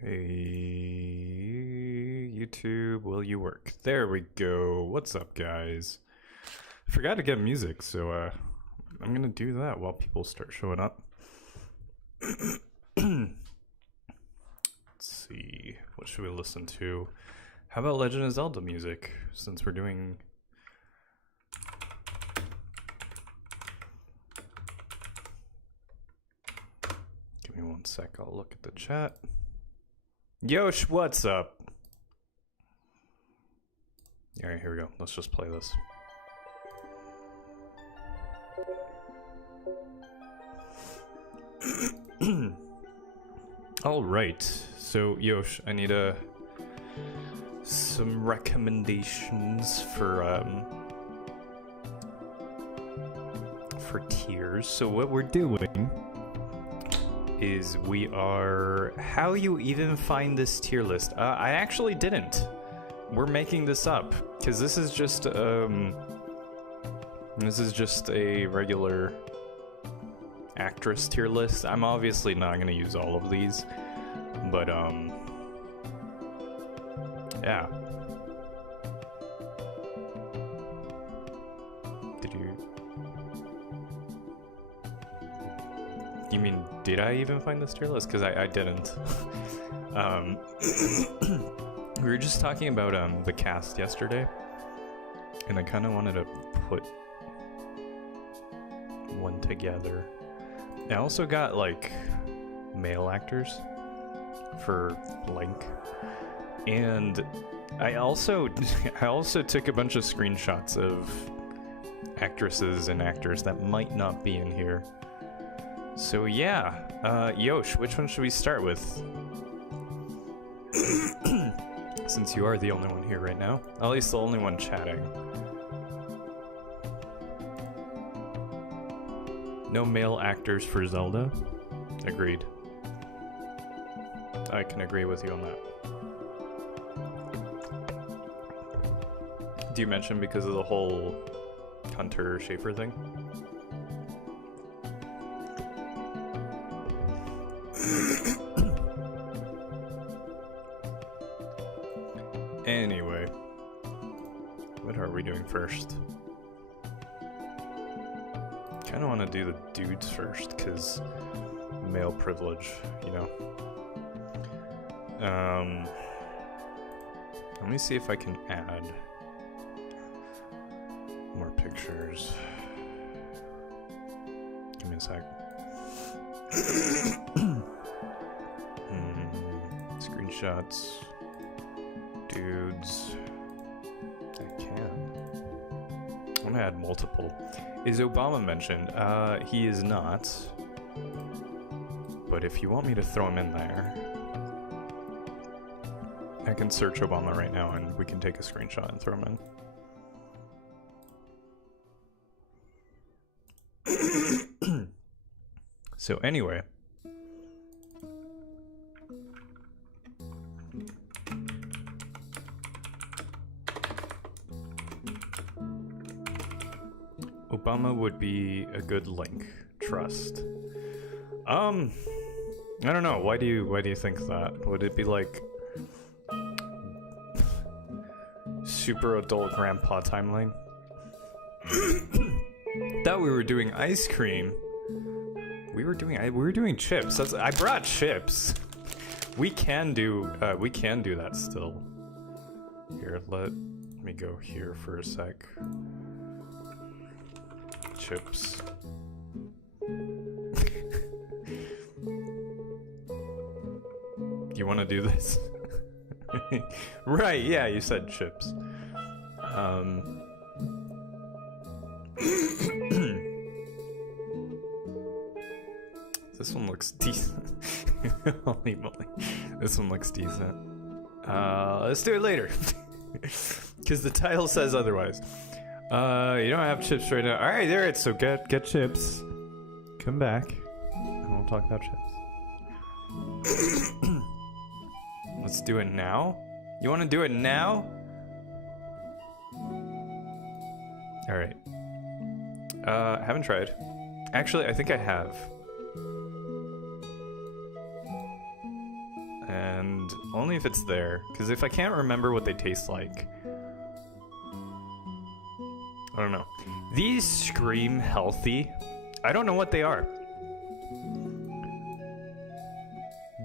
Hey, YouTube, will you work? There we go. What's up, guys? I forgot to get music, so I'm gonna do that while people start showing up. Let's see, what should we listen to? How about Legend of Zelda music, since we're doing... Give me 1 sec, I'll look at the chat. Yosh, what's up? Alright, here we go. Let's just play this. Alright, so Yosh, I need some recommendations for tiers. So what we're doing is we are... How you even find this tier list? I actually didn't. We're making this up because this is just a regular actress tier list. I'm obviously not going to use all of these, but yeah. You mean, did I even find this tier list? Because I didn't. We were just talking about the cast yesterday, and I kind of wanted to put one together. I also got, like, male actors for Link, and I also took a bunch of screenshots of actresses and actors that might not be in here. So yeah, Yosh, which one should we start with? Since you are the only one here right now. At least the only one chatting. No male actors for Zelda? Agreed. I can agree with you on that. Do you mention because of the whole Hunter Schafer thing? Anyway, what are we doing first? Kind of want to do the dudes first, because male privilege, you know. Let me see if I can add more pictures. Give me a sec. Screenshots. Dudes. I can. I'm gonna add multiple. Is Obama mentioned? He is not. But if you want me to throw him in there, I can search Obama right now and we can take a screenshot and throw him in. So anyway. Obama would be a good Link. Trust. I don't know. Why do you think that? Would it be like super adult grandpa timeline? Thought we were doing ice cream. We were doing chips. I brought chips. We can do that still. Here, let me go here for a sec. Chips. You want to do this? Right, yeah, you said chips. This one looks decent. Holy moly. This one looks decent. Let's do it later. Because the title says otherwise. You don't have chips right now. Alright, alright, so get chips. Come back. And we'll talk about chips. Let's do it now? You want to do it now? Alright. Haven't tried. Actually, I think I have. And only if it's there. Because if I can't remember what they taste like... I don't know. These scream healthy. I don't know what they are.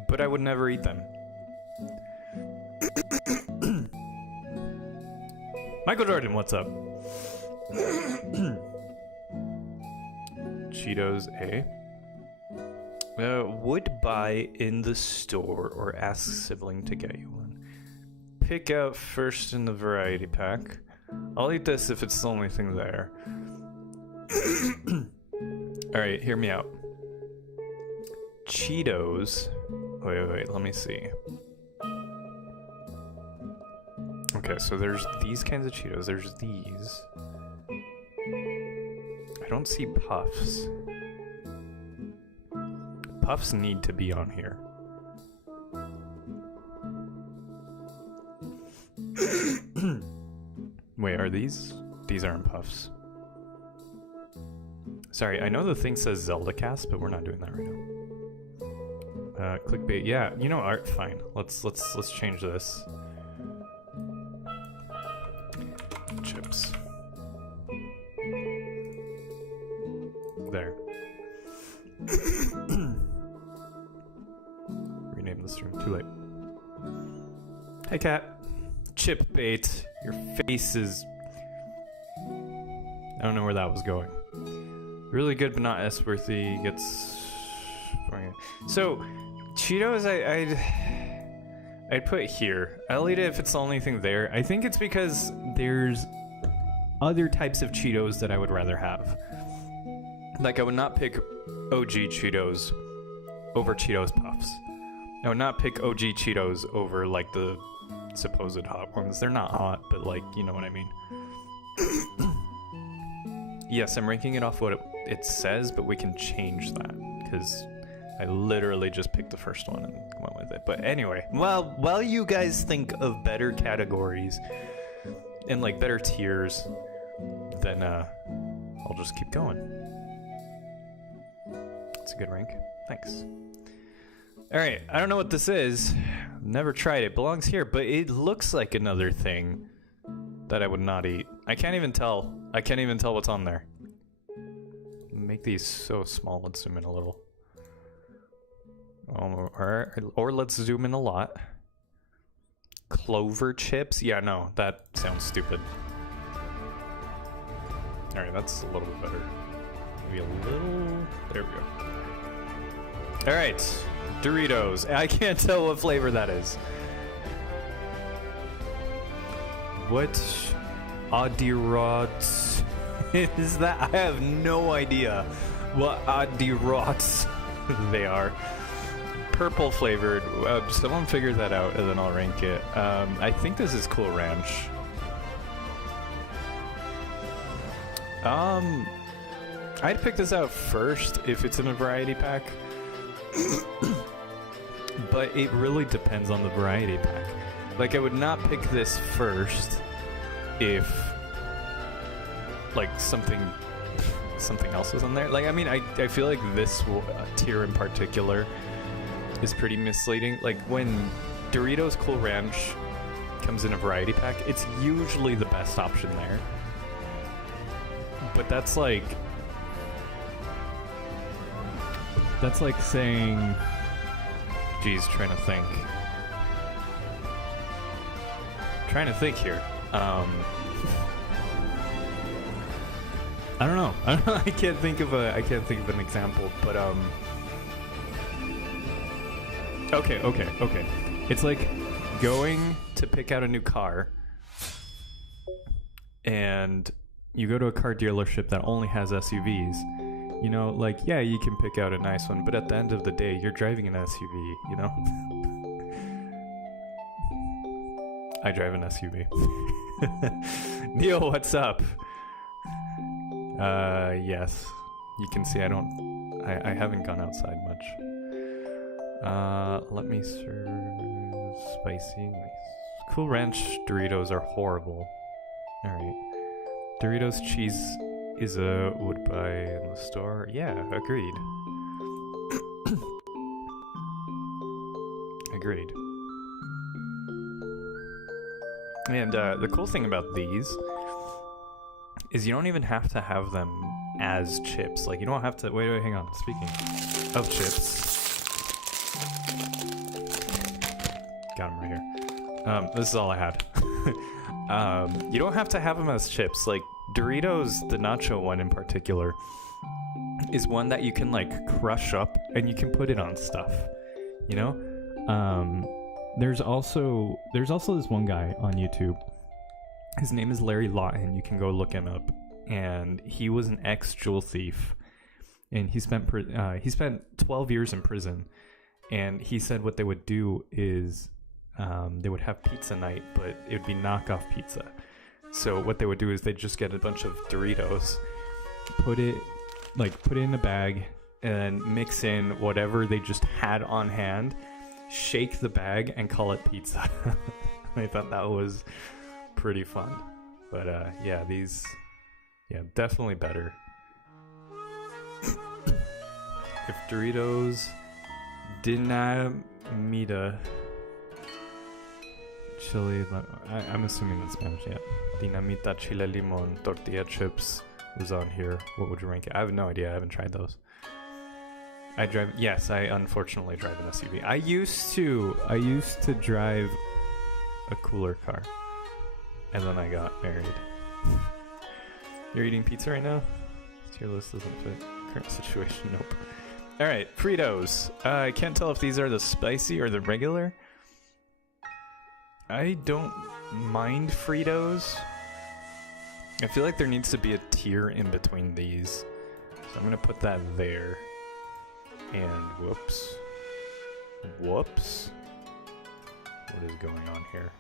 But I would never eat them. Michael Jordan, what's up? Cheetos, eh? Would buy in the store or ask sibling to get you one. Pick out first in the variety pack. I'll eat this if it's the only thing there. Alright, hear me out. Cheetos. Wait, let me see. Okay, so there's these kinds of Cheetos. There's these. I don't see Puffs. Puffs need to be on here. Wait, are these? These aren't Puffs. Sorry, I know the thing says Zelda Cast, but we're not doing that right now. Clickbait. Yeah, you know, art. Fine. Let's change this. Chips. There. Rename the stream. Too late. Hey, cat. Chip bait. Your face is... I don't know where that was going. Really good, but not S-worthy. Gets... So, Cheetos, I'd put here. I'll eat it if it's the only thing there. I think it's because there's other types of Cheetos that I would rather have. Like, I would not pick OG Cheetos over Cheetos Puffs. I would not pick OG Cheetos over, like, the supposed hot ones. They're not hot, but, like, you know what I mean. Yes, I'm ranking it off what it says, but we can change that, because I literally just picked the first one and went with it. But anyway, well, while you guys think of better categories and, like, better tiers, then, I'll just keep going. It's a good rank. Thanks. Alright, I don't know what this is. Never tried it. Belongs here, but it looks like another thing that I would not eat. I can't even tell. I can't even tell what's on there. Make these so small. Let's zoom in a little. Or let's zoom in a lot. Clover chips? Yeah, no, that sounds stupid. Alright, that's a little bit better. Maybe a little... There we go. Alright, Doritos. I can't tell what flavor that is. What Adirots is that? I have no idea what Adirots they are. Purple flavored. Someone figure that out and then I'll rank it. I think this is Cool Ranch. I'd pick this out first if it's in a variety pack. But it really depends on the variety pack. Like, I would not pick this first if, like, something else was in there. Like, I mean, I feel like this tier in particular is pretty misleading. Like, when Doritos Cool Ranch comes in a variety pack, it's usually the best option there. But that's like saying, geez, trying to think here. I don't know. I can't think of an example, but okay. It's like going to pick out a new car, and you go to a car dealership that only has SUVs. You know, like, yeah, you can pick out a nice one, but at the end of the day, you're driving an SUV, you know? I drive an SUV. Neil, what's up? Yes. You can see I haven't gone outside much. Let me serve spicy. Cool Ranch Doritos are horrible. Alright. Doritos cheese is a would buy in the store. Yeah, agreed. Agreed. And the cool thing about these is you don't even have to have them as chips. Like, you don't have to... Wait, hang on. Speaking of chips... Got them right here. This is all I had. You don't have to have them as chips. Like, Doritos, the nacho one in particular, is one that you can, like, crush up and you can put it on stuff. You know? There's also this one guy on YouTube. His name is Larry Lawton. You can go look him up. And he was an ex-jewel thief. And he spent 12 years in prison. And he said what they would do is they would have pizza night, but it would be knockoff pizza. So what they would do is they'd just get a bunch of Doritos, put it in a bag, and mix in whatever they just had on hand, shake the bag, and call it pizza. I thought that was pretty fun. But yeah, these, yeah, definitely better. If Doritos Dinamita Chili, I'm assuming that's Spanish, yeah. Dinamita Chile Limon Tortilla Chips was on here. What would you rank it? I have no idea. I haven't tried those. Yes, I unfortunately drive an SUV. I used to drive a cooler car, and then I got married. You're eating pizza right now? Your list doesn't fit. Current situation, nope. Alright, Fritos. I can't tell if these are the spicy or the regular. I don't mind Fritos. I feel like there needs to be a tier in between these. So I'm gonna put that there. And whoops. Whoops. What is going on here?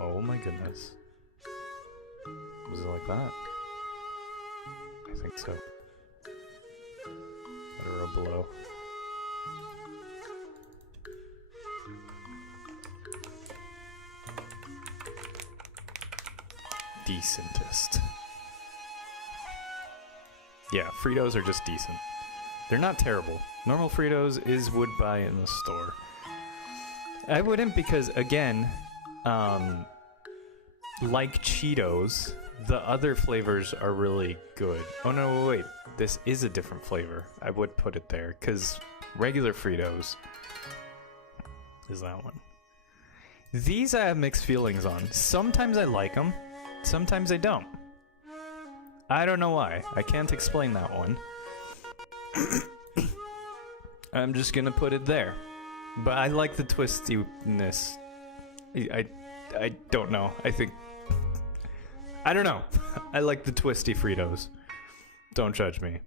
Oh my goodness. Was it like that? I think so. Better row below. Decentest. Yeah, Fritos are just decent. They're not terrible. Normal Fritos is would buy in the store. I wouldn't because, again, like Cheetos, the other flavors are really good. Oh no, wait. This is a different flavor. I would put it there, because regular Fritos is that one. These I have mixed feelings on. Sometimes I like them, sometimes I don't. I don't know why. I can't explain that one. I'm just gonna put it there. But I like the twistiness. I don't know. I don't know. I like the twisty Fritos. Don't judge me.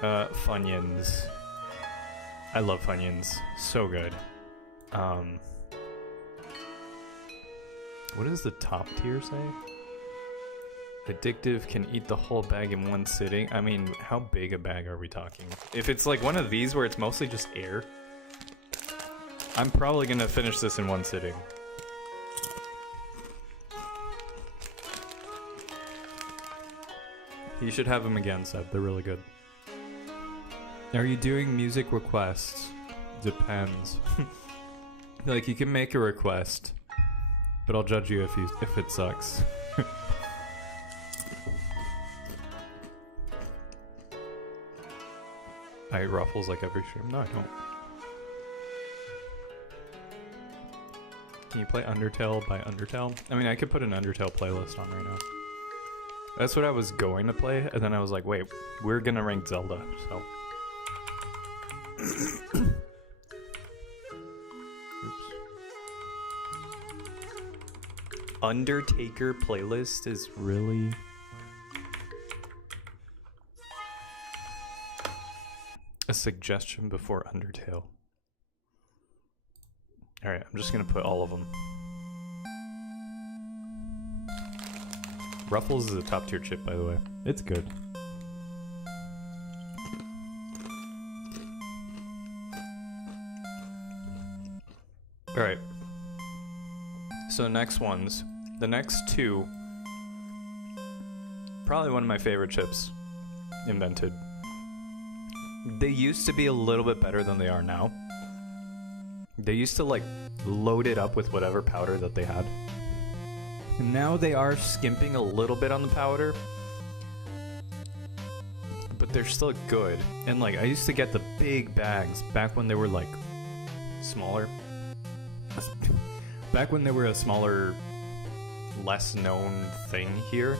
Funyuns. I love Funyuns. So good. What does the top tier say? Addictive, can eat the whole bag in one sitting. I mean, how big a bag are we talking? If it's like one of these where it's mostly just air, I'm probably gonna finish this in one sitting. You should have them again, Seb. They're really good. Are you doing music requests? Depends. Like, you can make a request, but I'll judge you if it sucks. I eat Ruffles like every stream. No, I don't. Can you play Undertale by Undertale? I mean, I could put an Undertale playlist on right now. That's what I was going to play, and then I was like, wait, we're gonna rank Zelda, so. Oops. Undertaker playlist is really... a suggestion before Undertale. Alright, I'm just gonna put all of them. Ruffles is a top tier chip, by the way. It's good. Alright. So next ones. The next two. Probably one of my favorite chips invented. They used to be a little bit better than they are now. They used to like load it up with whatever powder that they had. And now they are skimping a little bit on the powder, but they're still good. And like I used to get the big bags back when they were like smaller. Back when they were a smaller, less known thing here,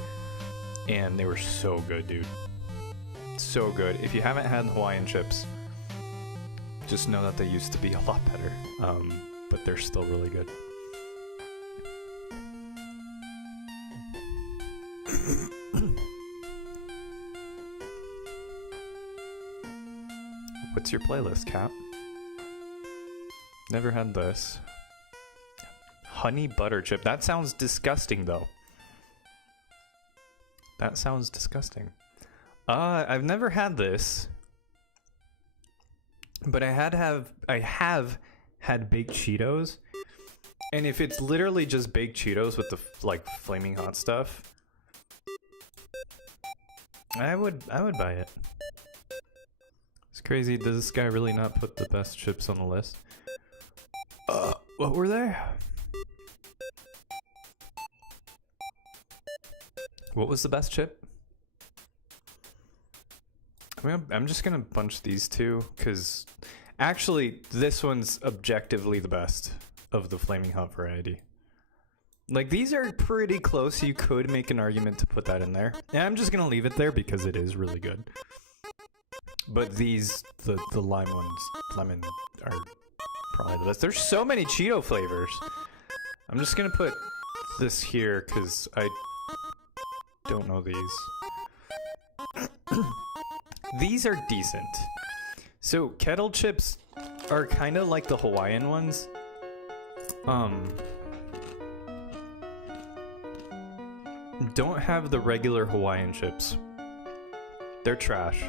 and they were so good, dude. So good. If you haven't had Hawaiian chips, just know that they used to be a lot better, but they're still really good. What's your playlist, Cap? Never had this. Honey butter chip. That sounds disgusting, though. That sounds disgusting. I've never had this, but I have had baked Cheetos, and if it's literally just baked Cheetos with the like flaming hot stuff, I would buy it. It's crazy. Does this guy really not put the best chips on the list? What were they? What was the best chip? I'm just gonna bunch these two, because actually this one's objectively the best of the flaming hot variety. Like, these are pretty close. You could make an argument to put that in there, and I'm just gonna leave it there because it is really good. But these, the lime ones, lemon, are probably the best. There's so many Cheeto flavors. I'm just gonna put this here because I don't know these. These are decent. So kettle chips are kind of like the Hawaiian ones. Don't have the regular Hawaiian chips. They're trash.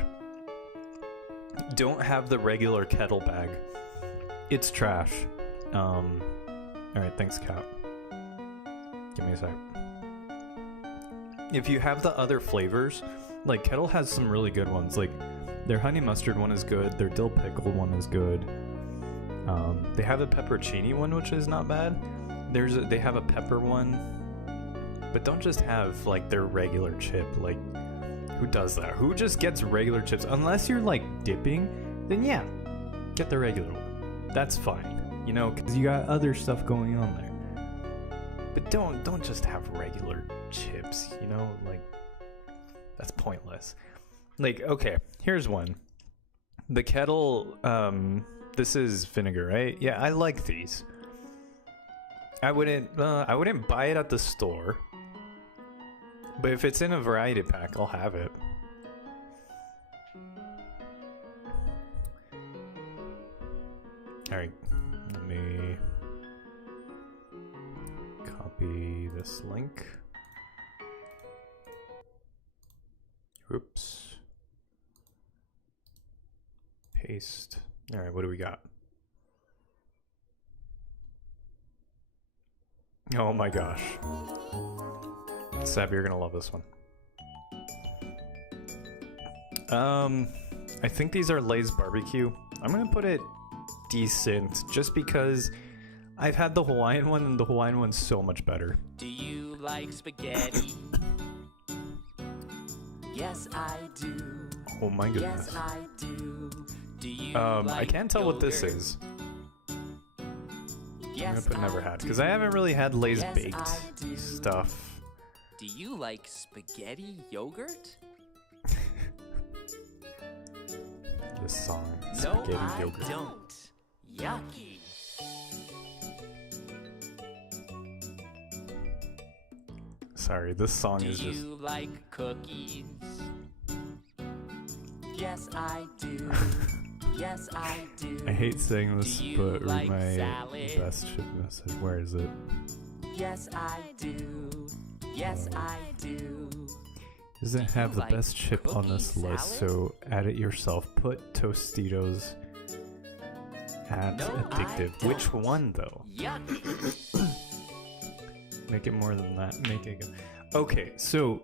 Don't have the regular kettle bag. It's trash. Alright, thanks, Cap. Give me a sec. If you have the other flavors, like Kettle has some really good ones. Like their honey mustard one is good. Their dill pickle one is good. They have a peppercini one, which is not bad. They have a pepper one, but don't just have like their regular chip. Like, who does that? Who just gets regular chips? Unless you're like dipping, then yeah, get the regular one. That's fine, you know, because you got other stuff going on there. But don't just have regular chips, you know, like that's pointless. Like, okay, here's one. The Kettle, this is vinegar, right? Yeah, I like these. I wouldn't buy it at the store, but if it's in a variety pack, I'll have it. All right, let me copy this link. Oops. Paste. All right, what do we got? Oh my gosh. Sab, you're gonna love this one. I think these are Lay's barbecue. I'm gonna put it decent just because I've had the Hawaiian one and the Hawaiian one's so much better. Do you like spaghetti? Yes, I do. Oh my goodness. Yes, I do. Do you I can't tell what this is. I'm gonna put never had because I haven't really had Lay's baked stuff. Do you like spaghetti yogurt? This song, No, spaghetti I yogurt. don't. Yucky. Sorry, this song Do is just. you like cookies? Yes, I do. Yes, I do. I hate saying this, Do you but read like my salad? best ship message. Where is it? Yes, I do. Yes, I do. Doesn't Do have you the like best chip on this cookie list, salad? so add it yourself. Put Tostitos at No, addictive. I Which don't. one though? Yucky. Make it more than that. Make it. Okay, so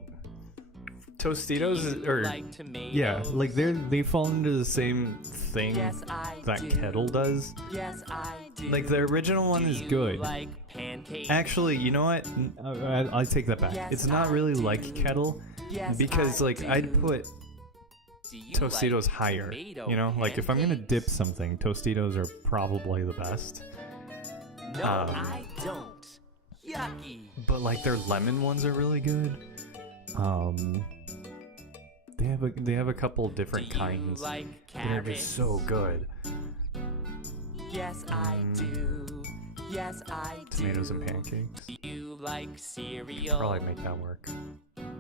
Tostitos or yeah, like they fall into the same thing Yes, I that do. Kettle does. Yes, I do. Like the original one is Do you good. Like pancakes. Actually, you know what? I take that back. Yes, It's not I really do. like Kettle Yes, because I like do. I'd put Do you Tostitos like higher. tomato You know, like if I'm gonna dip pancakes? something, Tostitos are probably the best. No, I don't. Yucky. But like their lemon ones are really good. They have a couple different Do you kinds like that are carrots? just so good. Yes, I do. Yes, I do. Tomatoes and pancakes. Do you like cereal? Probably make that work.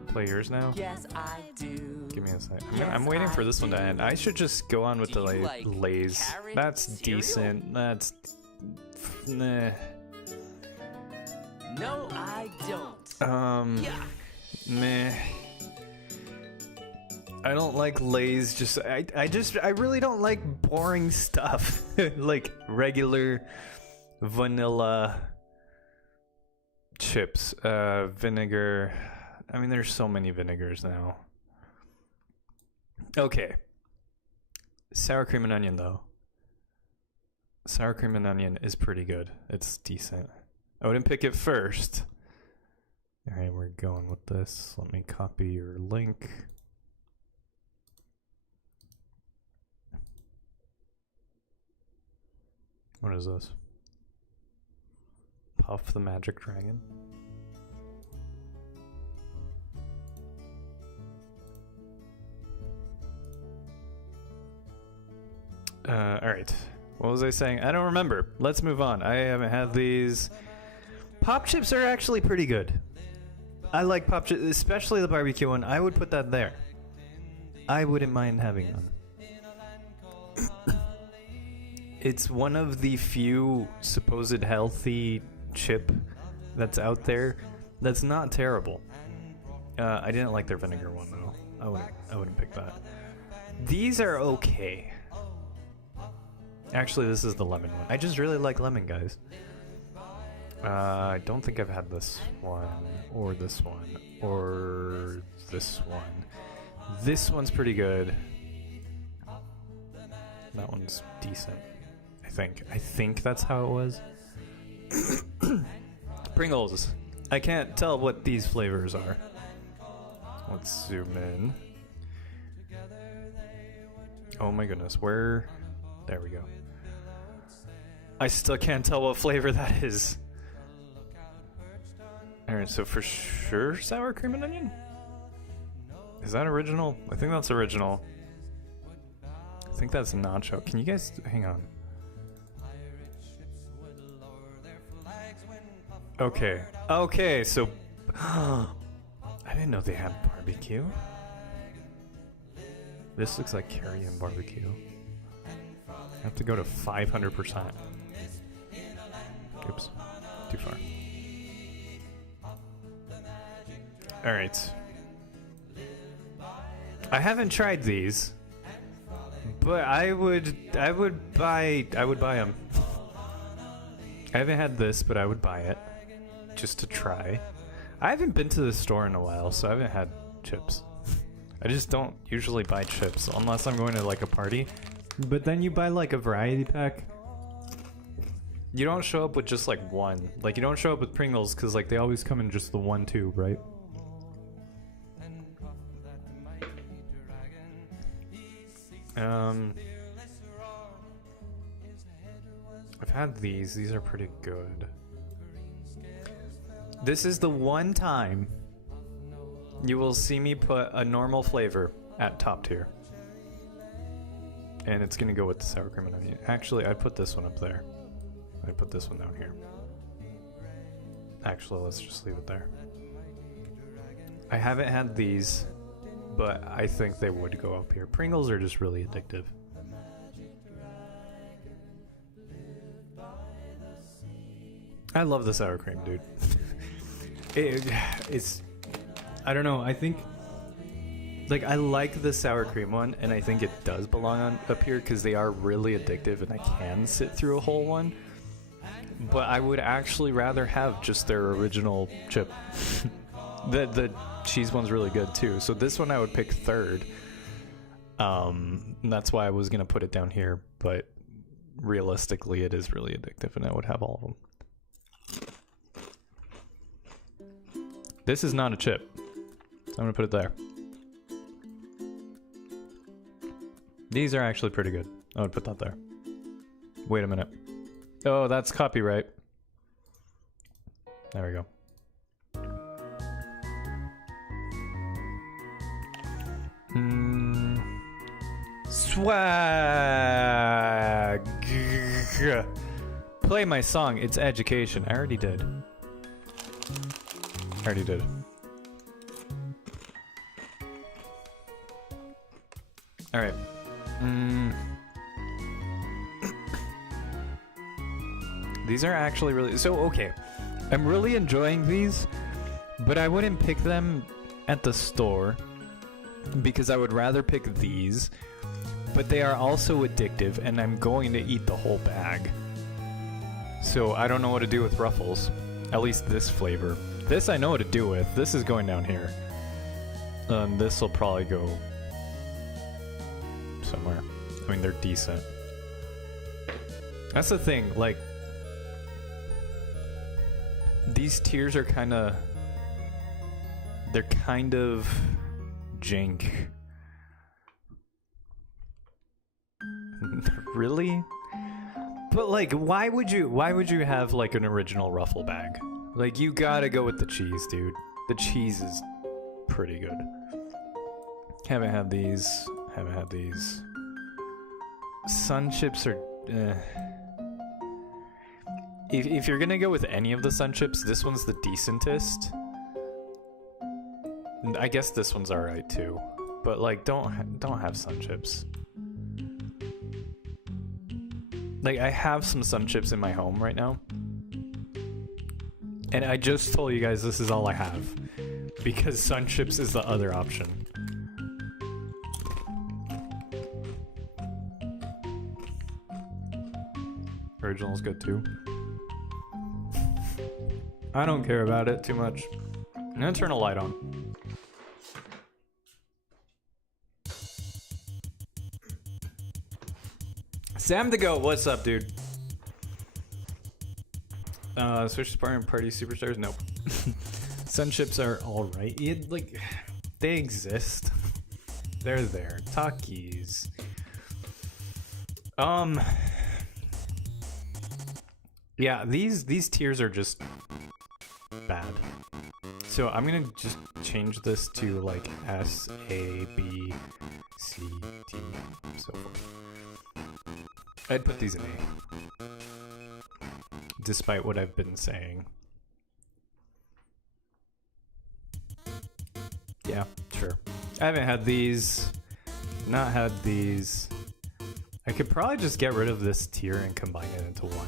Play yours now. Yes, I do. Give me a sec. Yes, I'm waiting for I this one to do. end. I should just go on with Do the you like Lays. carrot That's cereal? decent. That's nah. No, I don't. Yuck. Meh. I don't like Lay's. I really don't like boring stuff like regular vanilla chips, vinegar. I mean, there's so many vinegars now. Okay. Sour cream and onion, though. Sour cream and onion is pretty good. It's decent. I wouldn't pick it first. All right, we're going with this. Let me copy your link. What is this? Puff the Magic Dragon. Alright. What was I saying? I don't remember. Let's move on. I haven't had these. Pop chips are actually pretty good. I like pop chips, especially the barbecue one. I would put that there. I wouldn't mind having them. It's one of the few supposed healthy chip that's out there that's not terrible. I didn't like their vinegar one though. I wouldn't pick that. These are okay. Actually, this is the lemon one. I just really like lemon, guys. I don't think I've had this one, or this one, or this one. This one's pretty good. That one's decent. I think that's how it was. Pringles. I can't tell what these flavors are. Let's zoom in. Oh my goodness, where? There we go. I still can't tell what flavor that is. Alright, so for sure sour cream and onion? Is that original? I think that's original. I think that's nacho. Can you guys hang on? Okay, so I didn't know they had barbecue. This looks like Caribbean barbecue. I have to go to 500%. Oops, too far. Alright. I haven't tried these, but I would buy them. I haven't had this, but I would buy it just to try. I haven't been to the store in a while, so I haven't had chips. I just don't usually buy chips unless I'm going to like a party. But then you buy like a variety pack. You don't show up with just like one. Like you don't show up with Pringles because like they always come in just the one tube, right? I've had these. These are pretty good. This is the one time you will see me put a normal flavor at top tier. And it's gonna go with the sour cream and onion. Actually, I'd put this one up there. I'd put this one down here. Actually, let's just leave it there. I haven't had these, but I think they would go up here. Pringles are just really addictive. I love the sour cream, dude. It's, I don't know, I think, like, I like the sour cream one, and I think it does belong on up here because they are really addictive and I can sit through a whole one. But I would actually rather have just their original chip. The cheese one's really good too. So this one I would pick third. And that's why I was gonna put it down here, but realistically it is really addictive and I would have all of them. This is not a chip, so I'm gonna put it there. These are actually pretty good. I would put that there. Wait a minute. Oh, that's copyright. There we go. Swag. Play my song. It's education. I already did. All right. These are actually really so okay. I'm really enjoying these, but I wouldn't pick them at the store because I would rather pick these. But they are also addictive, and I'm going to eat the whole bag. So I don't know what to do with Ruffles. At least this flavor. This I know what to do with. This is going down here. This will probably go somewhere. I mean, they're decent. That's the thing, like, these tiers are kind of, they're kind of jank. Really? But like, why would you have like an original Ruffle bag? Like, you gotta go with the cheese, dude. The cheese is pretty good. Haven't had these. Sun chips are if you're gonna go with any of the Sun chips, this one's the decentest. I guess this one's alright too, but like, don't have Sun chips. Like, I have some Sun chips in my home right now, and I just told you guys this is all I have because Sun chips is the other option. Original's good too. I don't care about it too much. I'm gonna turn a light on. Sam the Goat, what's up, dude? Switch to party superstars? Nope. Sun chips are alright. Like, they exist. They're there. Takis. Yeah, these tiers are just bad. So I'm gonna just change this to like S, A, B, C, D, so forth. I'd put these in A, despite what I've been saying. Yeah, sure. I haven't had these, not had these. I could probably just get rid of this tier and combine it into one.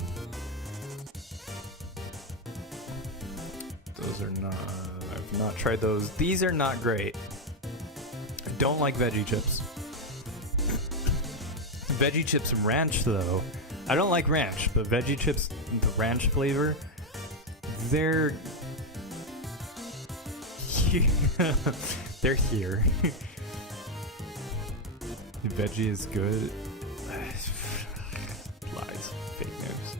Those are not, I've not tried those. These are not great. I don't like veggie chips. Veggie chips and ranch though. I don't like ranch, but veggie chips, the ranch flavor, they're here. They're here. The veggie is good. Lies. Fake news.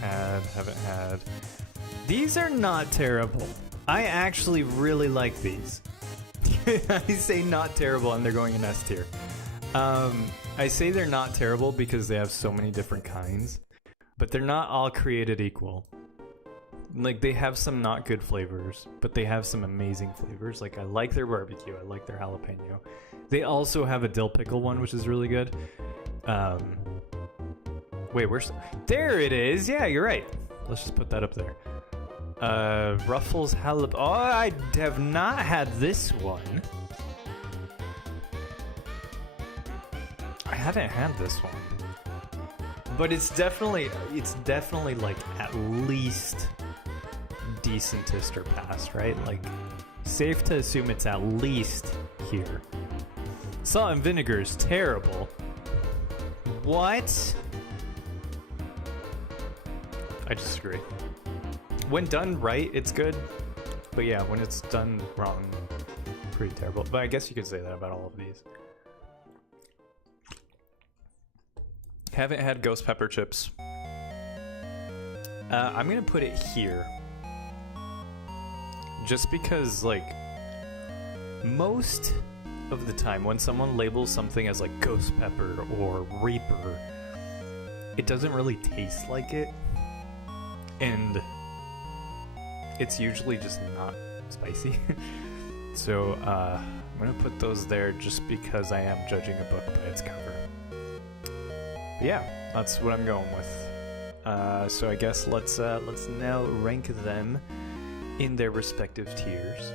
Haven't had. These are not terrible. I actually really like these. I say not terrible and they're going in S tier. I say they're not terrible because they have so many different kinds, but they're not all created equal. Like, they have some not good flavors, but they have some amazing flavors. Like, I like their barbecue, I like their jalapeno. They also have a dill pickle one, which is really good. Wait, there it is. Yeah, you're right. Let's just put that up there. Ruffles jalapeno. Oh, I have not had this one. I haven't had this one, but it's definitely like at least decentest or past, right? Like, safe to assume it's at least here. Salt and vinegar is terrible. What? I disagree. When done right, it's good, But yeah, when it's done wrong, pretty terrible. But I guess you could say that about all of these. Haven't had ghost pepper chips. I'm gonna put it here. Just because, like, most of the time when someone labels something as like ghost pepper or reaper, it doesn't really taste like it. And it's usually just not spicy. So I'm gonna put those there just because I am judging a book by its cover. But yeah, that's what I'm going with. So I guess let's now rank them in their respective tiers.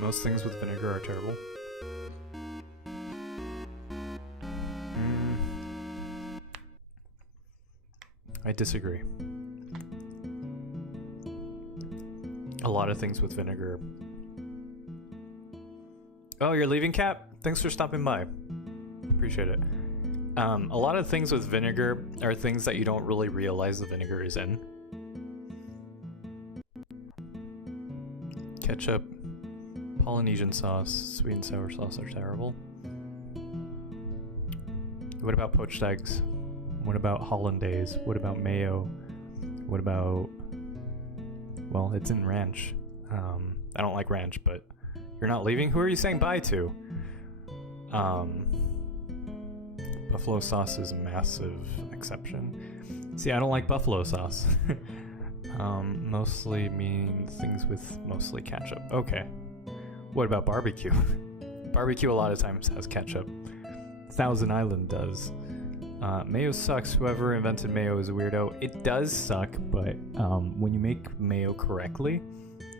Most things with vinegar are terrible. I disagree. A lot of things with vinegar. Oh, you're leaving, Cap? Thanks for stopping by. Appreciate it. A lot of things with vinegar are things that you don't really realize the vinegar is in. Ketchup, Polynesian sauce, sweet and sour sauce are terrible. What about poached eggs? What about hollandaise? What about mayo? What about... Well, it's in ranch. I don't like ranch, but you're not leaving? Who are you saying bye to? Buffalo sauce is a massive exception. See, I don't like buffalo sauce. Mostly mean things with mostly ketchup. Okay. What about barbecue? Barbecue a lot of times has ketchup. Thousand Island does. Mayo sucks. Whoever invented mayo is a weirdo. It does suck, but when you make mayo correctly,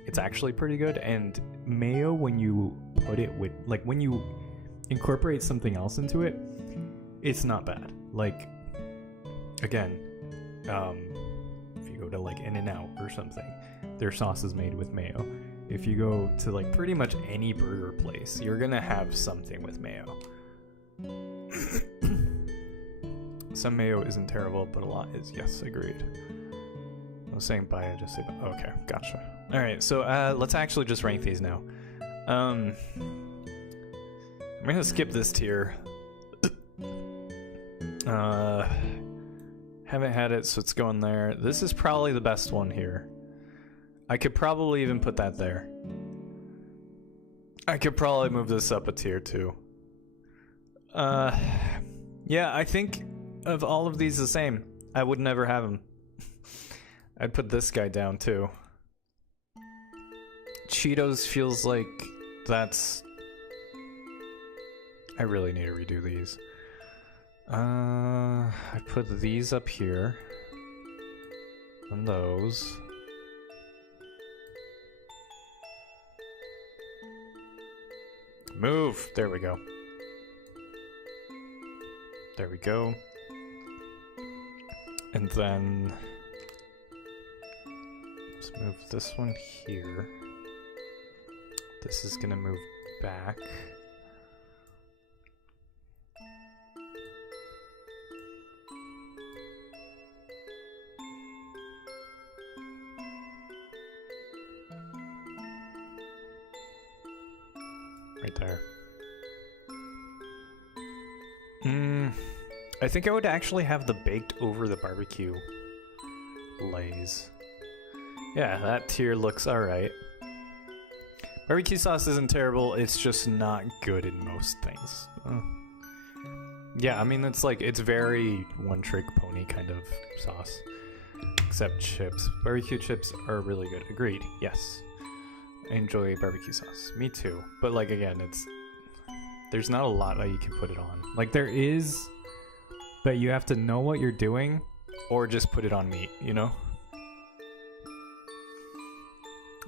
it's actually pretty good. And mayo, when you put it with, like, when you incorporate something else into it, it's not bad. Like, again, if you go to like In-N-Out or something, their sauce is made with mayo. If you go to like pretty much any burger place, you're gonna have something with mayo. Some mayo isn't terrible, but a lot is. Yes, agreed. I was saying bye, I just said bye. Okay, gotcha. All right, so let's actually just rank these now. I'm gonna skip this tier. Haven't had it, so it's going there. This is probably the best one here. I could probably even put that there. I could probably move this up a tier too. Yeah, I think of all of these the same. I would never have them. I'd put this guy down too. Cheetos feels like that's... I really need to redo these. I put these up here. And those. Move! There we go. There we go. And then... let's move this one here. This is gonna move back. Right there. I think I would actually have the baked over the barbecue Lays. Yeah, that tier looks alright. Barbecue sauce isn't terrible, it's just not good in most things. Yeah, I mean, it's like, it's very one-trick pony kind of sauce. Except chips. Barbecue chips are really good. Agreed, yes. I enjoy barbecue sauce. Me too. But like, again, there's not a lot that you can put it on. Like, there is, but you have to know what you're doing, or just put it on meat, you know?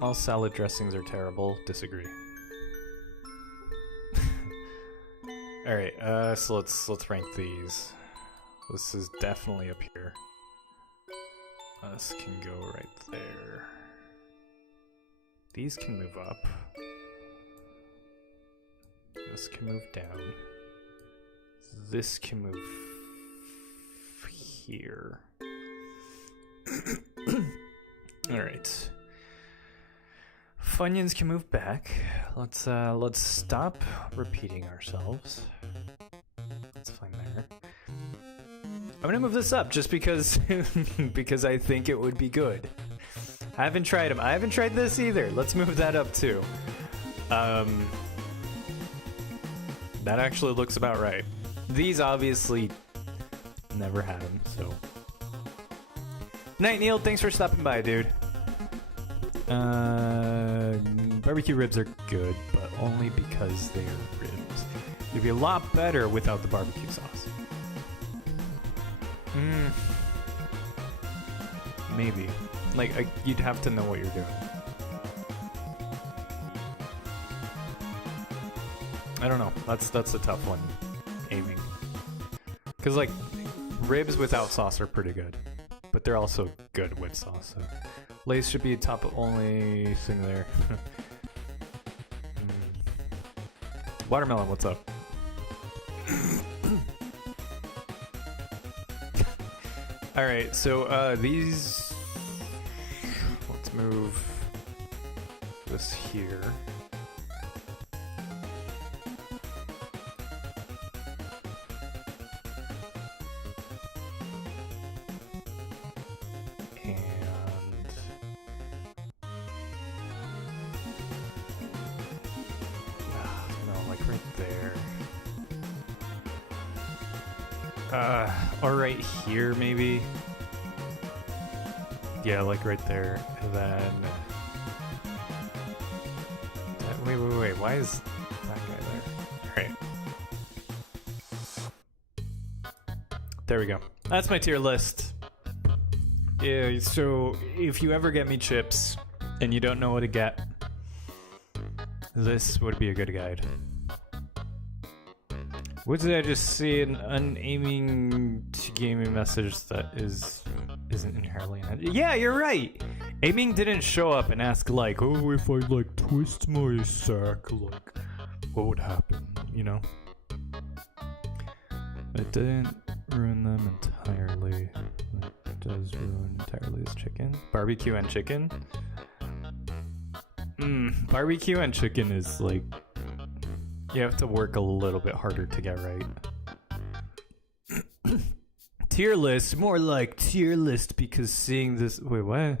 All salad dressings are terrible. Disagree. Alright, so let's rank these. This is definitely up here. This can go right there. These can move up. This can move down. This can move here. All right. Funyuns can move back. Let's stop repeating ourselves. That's fine there. I'm gonna move this up just because because I think it would be good. I haven't tried them. I haven't tried this either. Let's move that up too. That actually looks about right. These obviously never had them, so. Night Neil, thanks for stopping by, dude. Barbecue ribs are good, but only because they are ribs. They'd be a lot better without the barbecue sauce. Maybe. Like, you'd have to know what you're doing. I don't know. That's a tough one, aiming. Because, like, ribs without sauce are pretty good. But they're also good with sauce, so. Lace should be top only thing there. Watermelon, what's up? Alright, so these... Let's move this here. Or right here, maybe. Yeah, like right there. And then... Wait. Why is that guy there? Alright. There we go. That's my tier list. Yeah, so if you ever get me chips and you don't know what to get, this would be a good guide. What did I just see? An aiming to gaming message that isn't inherently yeah, you're right. Aiming didn't show up and ask like, oh, if I like twist my sack, like, what would happen? You know. It didn't ruin them entirely. It does ruin entirely is chicken. Barbecue and chicken. Barbecue and chicken is like. You have to work a little bit harder to get right. Tier list, more like tier list because seeing this... Wait, what?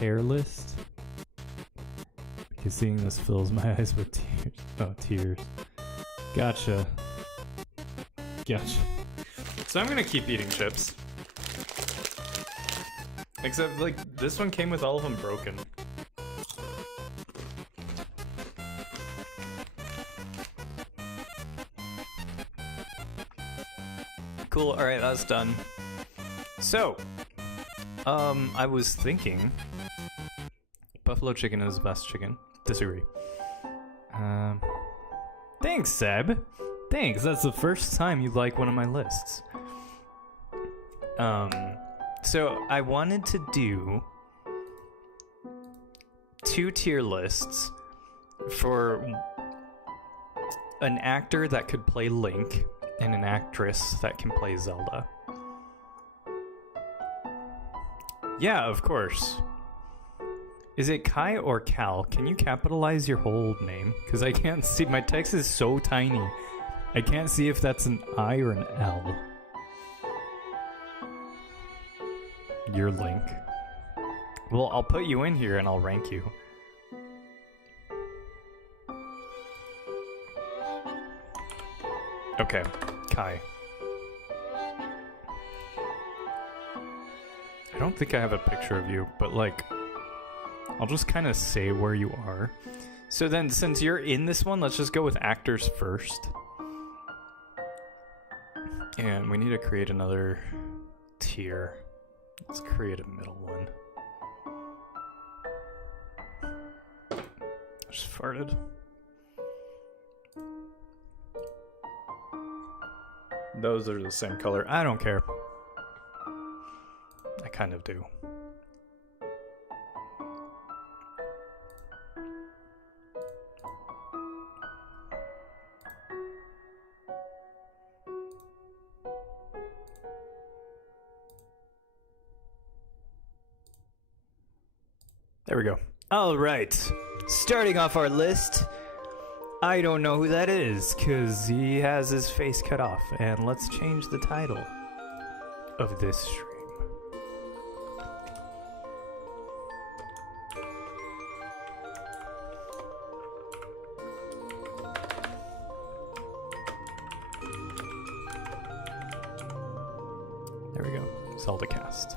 Tier list? Because seeing this fills my eyes with tears. Oh, tears. Gotcha. So I'm gonna keep eating chips. Except, like, this one came with all of them broken. Cool, alright, that's done. So, I was thinking... Buffalo chicken is the best chicken. Disagree. Thanks, Seb! Thanks, that's the first time you like one of my lists. So, I wanted to do... 2 tier lists for an actor that could play Link and an actress that can play Zelda. Yeah, of course. Is it Kai or Cal? Can you capitalize your whole name? Because I can't see. My text is so tiny. I can't see if that's an I or an L. You're Link. Well, I'll put you in here and I'll rank you. Okay, Kai. I don't think I have a picture of you, but like, I'll just kind of say where you are. So then, since you're in this one, let's just go with actors first. And we need to create another tier. Let's create a middle one. Just farted. Those are the same color. I don't care. I kind of do. There we go. All right. Starting off our list, I don't know who that is because he has his face cut off. And let's change the title of this stream. There we go. Zelda cast.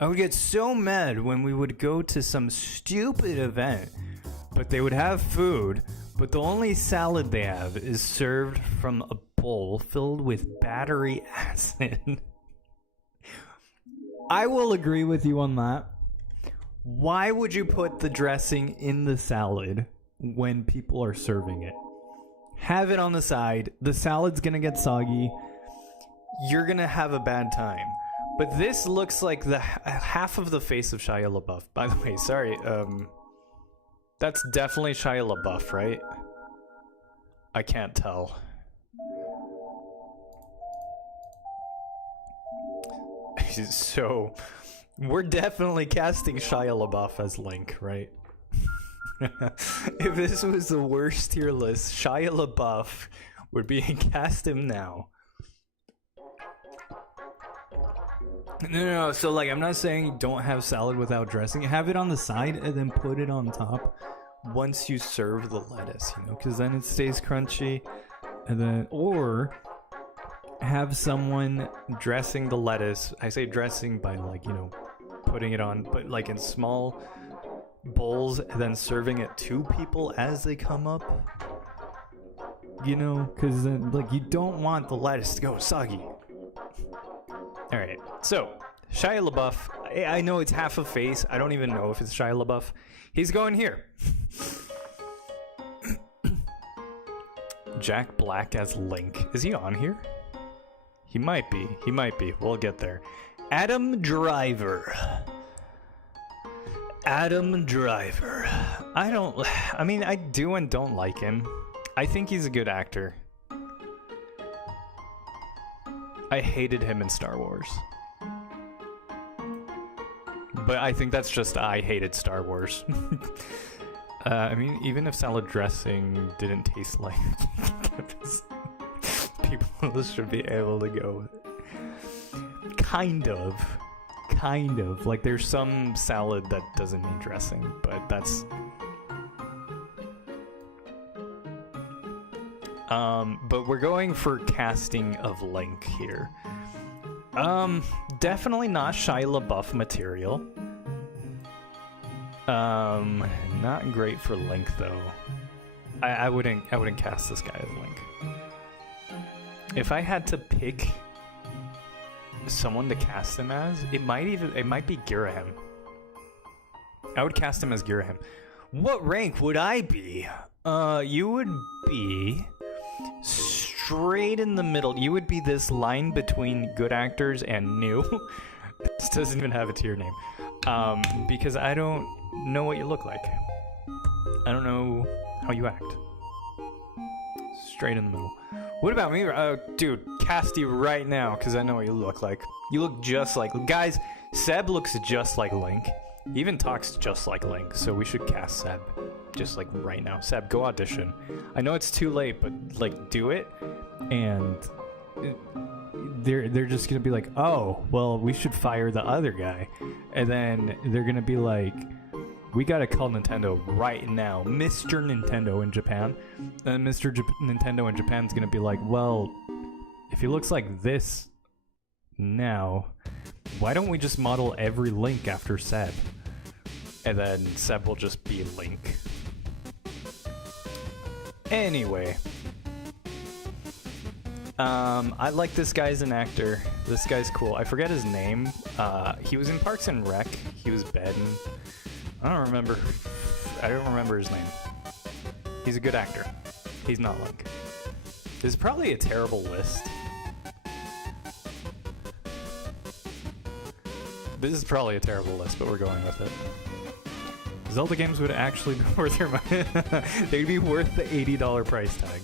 I would get so mad when we would go to some stupid event, but they would have food, but the only salad they have is served from a bowl filled with battery acid. I will agree with you on that. Why would you put the dressing in the salad when people are serving it? Have it on the side. The salad's gonna get soggy. You're gonna have a bad time. But this looks like the half of the face of Shia LaBeouf. By the way, sorry. That's definitely Shia LaBeouf, right? I can't tell. So, we're definitely casting Shia LaBeouf as Link, right? If this was the worst tier list, Shia LaBeouf would be cast him now. No, so like I'm not saying don't have salad without dressing. Have it on the side and then put it on top once you serve the lettuce, you know, because then it stays crunchy. And then, or have someone dressing the lettuce. I say dressing by like, you know, putting it on, but like in small bowls and then serving it to people as they come up. You know, because then like you don't want the lettuce to go soggy. Alright, so, Shia LaBeouf, I know it's half a face, I don't even know if it's Shia LaBeouf. He's going here. Jack Black as Link. Is he on here? He might be, we'll get there. Adam Driver. Adam Driver. I mean, I do and don't like him. I think he's a good actor. I hated him in Star Wars. But I think that's just I hated Star Wars. I mean, even if salad dressing didn't taste like people should be able to go with it. Kind of. Like there's some salad that doesn't need dressing, but that's... but we're going for casting of Link here. Definitely not Shia LaBeouf material. Not great for Link though. I wouldn't cast this guy as Link. If I had to pick someone to cast him as, it might be Girahim. I would cast him as Girahim. What rank would I be? You would be straight in the middle. You would be this line between good actors and new. This doesn't even have a tier name. Because I don't know what you look like. I don't know how you act. Straight in the middle. What about me? Dude, cast you right now, because I know what you look like. You look just like... Guys, Seb looks just like Link. He even talks just like Link, so we should cast Seb. Just like right now. Seb, go audition. I know it's too late, but like do it. And they're just gonna be like, oh, well, we should fire the other guy. And then they're gonna be like, we gotta call Nintendo right now, Mr. Nintendo in Japan. And Mr. Nintendo in Japan's gonna be like, well, if he looks like this now, why don't we just model every Link after Seb? And then Seb will just be Link. Anyway. I like this guy as an actor. This guy's cool. I forget his name. He was in Parks and Rec. He was Ben. I don't remember his name. He's a good actor. He's not Link. This is probably a terrible list. This is probably a terrible list, but we're going with it. Zelda games would actually be worth their money. They'd be worth the $80 price tag.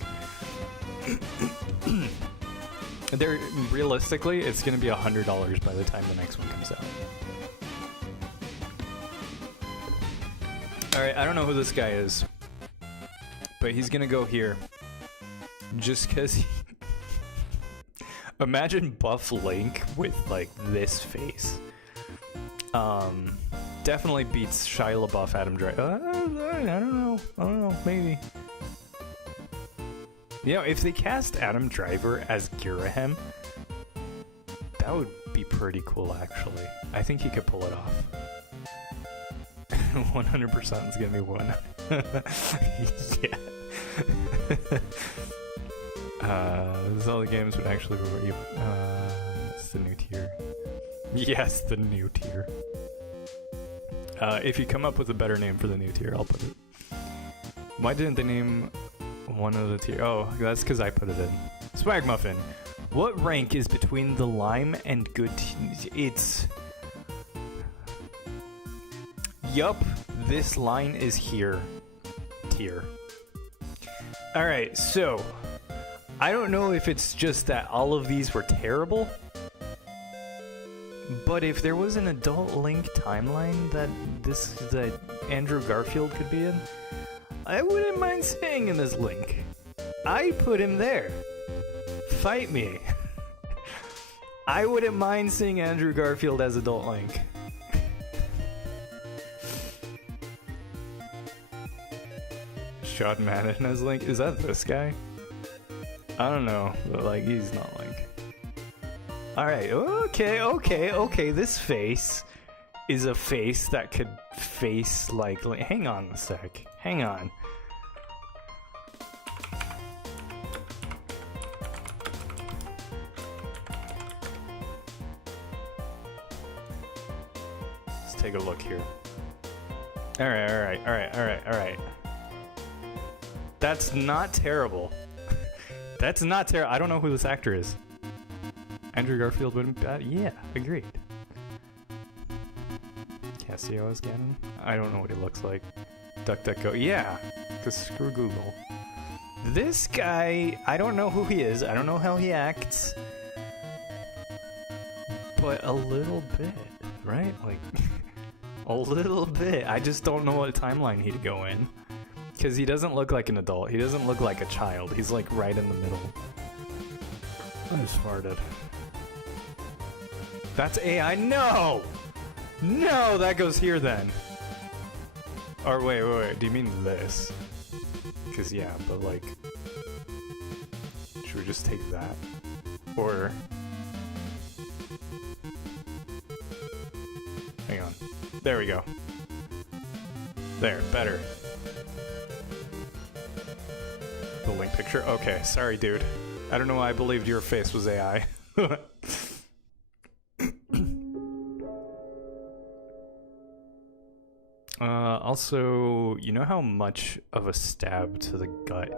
Realistically, it's going to be $100 by the time the next one comes out. Alright, I don't know who this guy is, but he's gonna go here. Just cause he... Imagine buff Link with, like, this face. Definitely beats Shia LaBeouf Adam Driver. I don't know, maybe. You know, if they cast Adam Driver as Girahem, that would be pretty cool, actually. I think he could pull it off. 100% is gonna be one. Yeah. This is all the games would actually be. It's the new tier. Yes, the new tier. If you come up with a better name for the new tier, I'll put it. Why didn't they name one of the tier? Oh, that's because I put it in. Swag Muffin. What rank is between the lime and good? It's. Yup, this line is here. Tier. Alright, so. I don't know if it's just that all of these were terrible. But if there was an adult Link timeline that Andrew Garfield could be in, I wouldn't mind staying in this Link. I put him there. Fight me. I wouldn't mind seeing Andrew Garfield as adult Link. Sean Madden as Link? Is that this guy? I don't know, but like, he's not Link. Alright, okay, this face is a face that could face like... Hang on a sec, hang on. Let's take a look here. Alright. That's not terrible. That's not terrible. I don't know who this actor is. Andrew Garfield wouldn't be bad. Yeah, agreed. Cassio as Ganon? I don't know what he looks like. DuckDuckGo. Yeah, because screw Google. This guy, I don't know who he is. I don't know how he acts. But a little bit, right? Like, a little bit. I just don't know what timeline he'd go in. Because he doesn't look like an adult. He doesn't look like a child. He's like right in the middle. I just farted. That's AI. No! No, that goes here then. Or wait. Do you mean this? Because yeah, but like... Should we just take that? Or... Hang on. There we go. There, better. The Link picture? Okay, sorry dude. I don't know why I believed your face was AI. Also, you know how much of a stab to the gut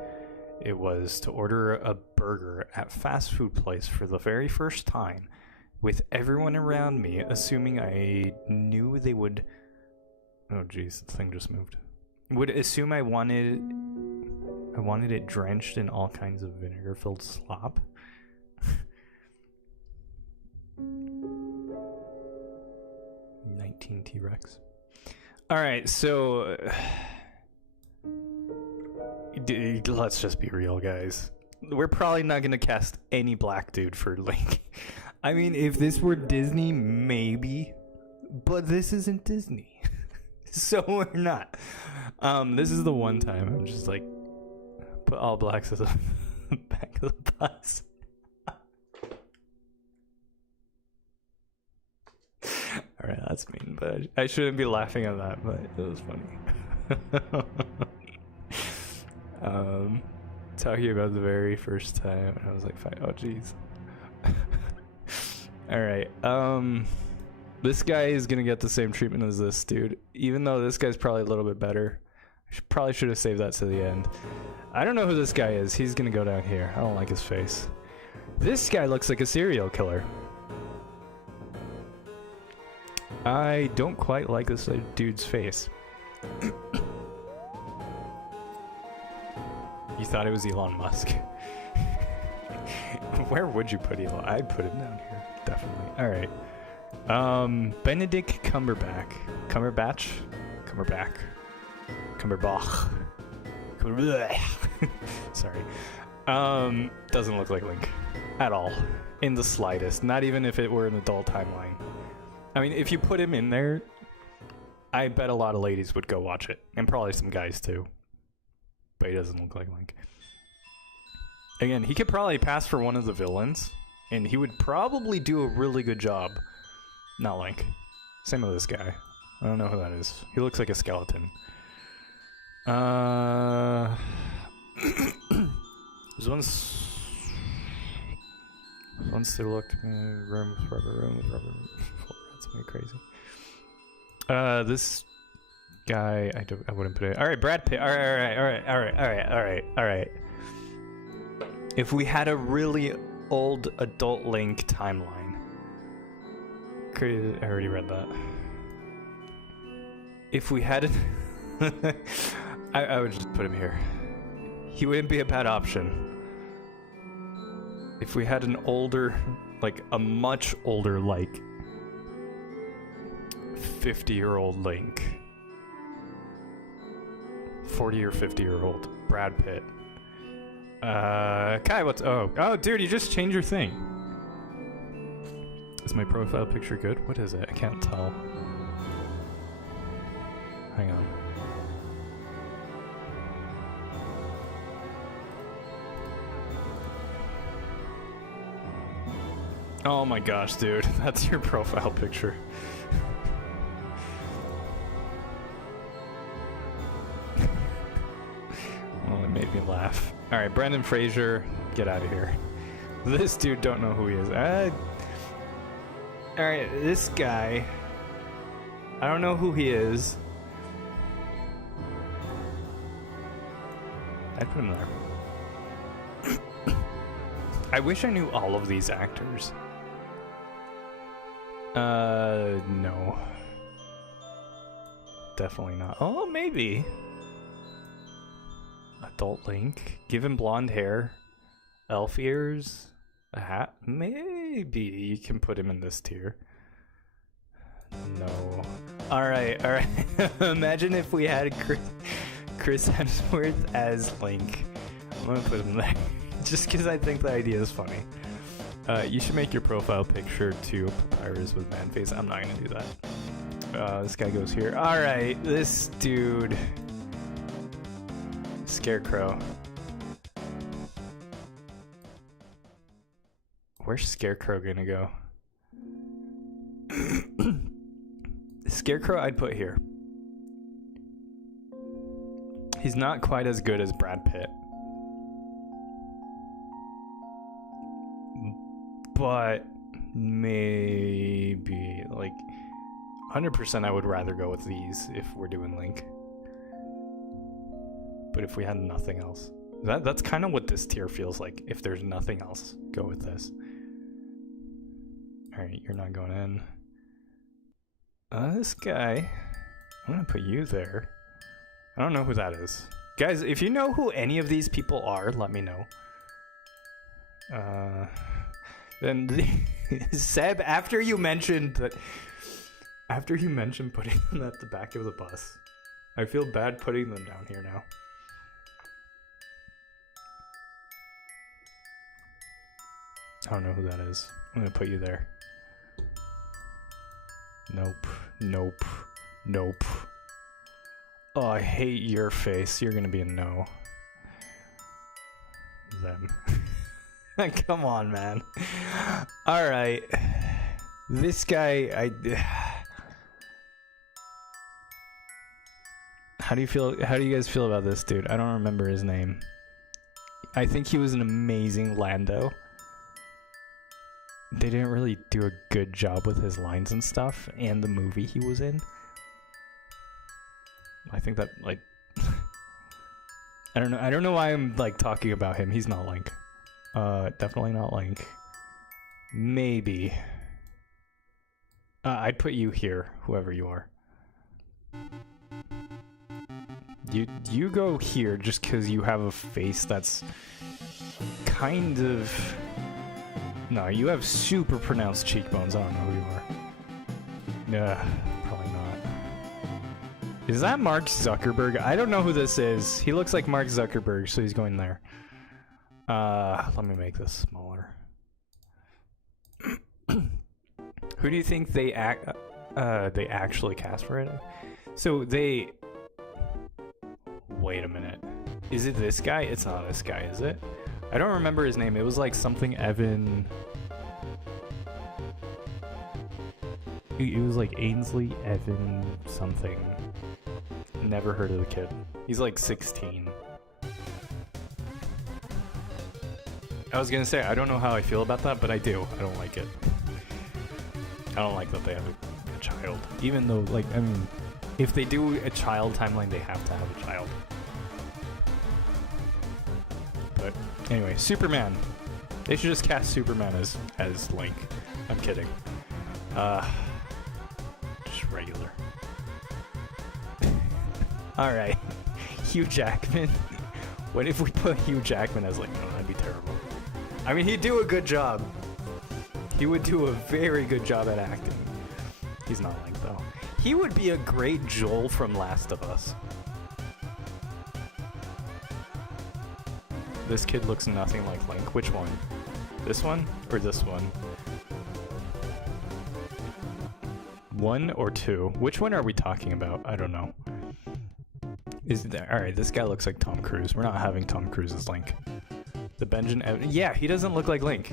it was to order a burger at fast food place for the very first time, with everyone around me assuming I knew they would... Oh jeez, the thing just moved. Would assume I wanted it drenched in all kinds of vinegar-filled slop. 19 T-Rex. Alright, so... let's just be real, guys. We're probably not gonna cast any black dude for Link. I mean, if this were Disney, maybe. But this isn't Disney. So we're not. This is the one time I'm just like... Put all blacks at the back of the bus. Alright, that's mean, but I shouldn't be laughing at that, but it was funny. Talking about the very first time, I was like, oh jeez. Alright, this guy is gonna get the same treatment as this dude, even though this guy's probably a little bit better. I probably should have saved that to the end. I don't know who this guy is. He's gonna go down here. I don't like his face. This guy looks like a serial killer. I don't quite like this dude's face. You thought it was Elon Musk. Where would you put Elon? I'd put him down here, definitely. Alright. Benedict Cumberbatch. Cumberbatch? Cumberbatch. Sorry. Doesn't look like Link at all, in the slightest. Not even if it were an adult timeline. I mean, if you put him in there, I bet a lot of ladies would go watch it, and probably some guys too. But he doesn't look like Link. Again, he could probably pass for one of the villains, and he would probably do a really good job. Not Link. Same with this guy. I don't know who that is. He looks like a skeleton. Once they looked room with rubber floor. That's something crazy. This guy, I wouldn't put it. All right, Brad Pitt. All right. If we had a really old adult Link timeline, I already read that. If we had it, I would just put him here. He wouldn't be a bad option. If we had an older, like a much older, like 50-year-old Link, 40 or 50-year-old Brad Pitt. Kai, what's... Oh, dude, you just changed your thing. Is my profile picture good? What is it? I can't tell. Hang on. Oh my gosh, dude. That's your profile picture. Well, it made me laugh. Alright, Brendan Fraser, get out of here. This dude don't know who he is. Alright, this guy, I don't know who he is. I'd put him there. I wish I knew all of these actors. No. Definitely not. Oh, maybe. Adult Link. Give him blonde hair. Elf ears. A hat. Maybe you can put him in this tier. No. Alright. Imagine if we had Chris Hemsworth as Link. I'm gonna put him there. Just because I think the idea is funny. You should make your profile picture to Papyrus with man face. I'm not gonna do that. This guy goes here. Alright, this dude. Scarecrow. Where's Scarecrow gonna go? Scarecrow I'd put here. He's not quite as good as Brad Pitt. But maybe, like, 100% I would rather go with these if we're doing Link. But if we had nothing else. That's kind of what this tier feels like. If there's nothing else, go with this. Alright, you're not going in. This guy, I'm gonna put you there. I don't know who that is. Guys, if you know who any of these people are, let me know. Then Seb, after you mentioned putting them at the back of the bus, I feel bad putting them down here now. I don't know who that is. I'm gonna put you there. Nope. Oh, I hate your face. You're gonna be a no. Them. Come on, man. Alright. This guy, How do you guys feel about this dude? I don't remember his name. I think he was an amazing Lando. They didn't really do a good job with his lines and stuff, and the movie he was in. I think that, like... I don't know why I'm, like, talking about him. He's not Link. Definitely not Link. Maybe. I'd put you here, whoever you are. You go here just because you have a face that's kind of... No, you have super pronounced cheekbones. I don't know who you are. Yeah, probably not. Is that Mark Zuckerberg? I don't know who this is. He looks like Mark Zuckerberg, so he's going there. Let me make this smaller. Who do you think they actually cast for it? So they... Wait a minute. Is it this guy? It's not this guy, is it? I don't remember his name. It was like something Evan... It was like Ainsley Evan something. Never heard of the kid. He's like 16. I was gonna say, I don't know how I feel about that, but I do. I don't like it. I don't like that they have a child. Even though, like, I mean, if they do a child timeline, they have to have a child. But anyway, Superman. They should just cast Superman as Link. I'm kidding. Just regular. Alright. Hugh Jackman. What if we put Hugh Jackman as Link? No, that'd be terrible. I mean, he'd do a good job. He would do a very good job at acting. He's not Link, though. He would be a great Joel from Last of Us. This kid looks nothing like Link. Which one? This one or this one? 1 or 2? Which one are we talking about? I don't know. Is there? All right, this guy looks like Tom Cruise. We're not having Tom Cruise as Link. The Benjamin. Yeah, he doesn't look like Link.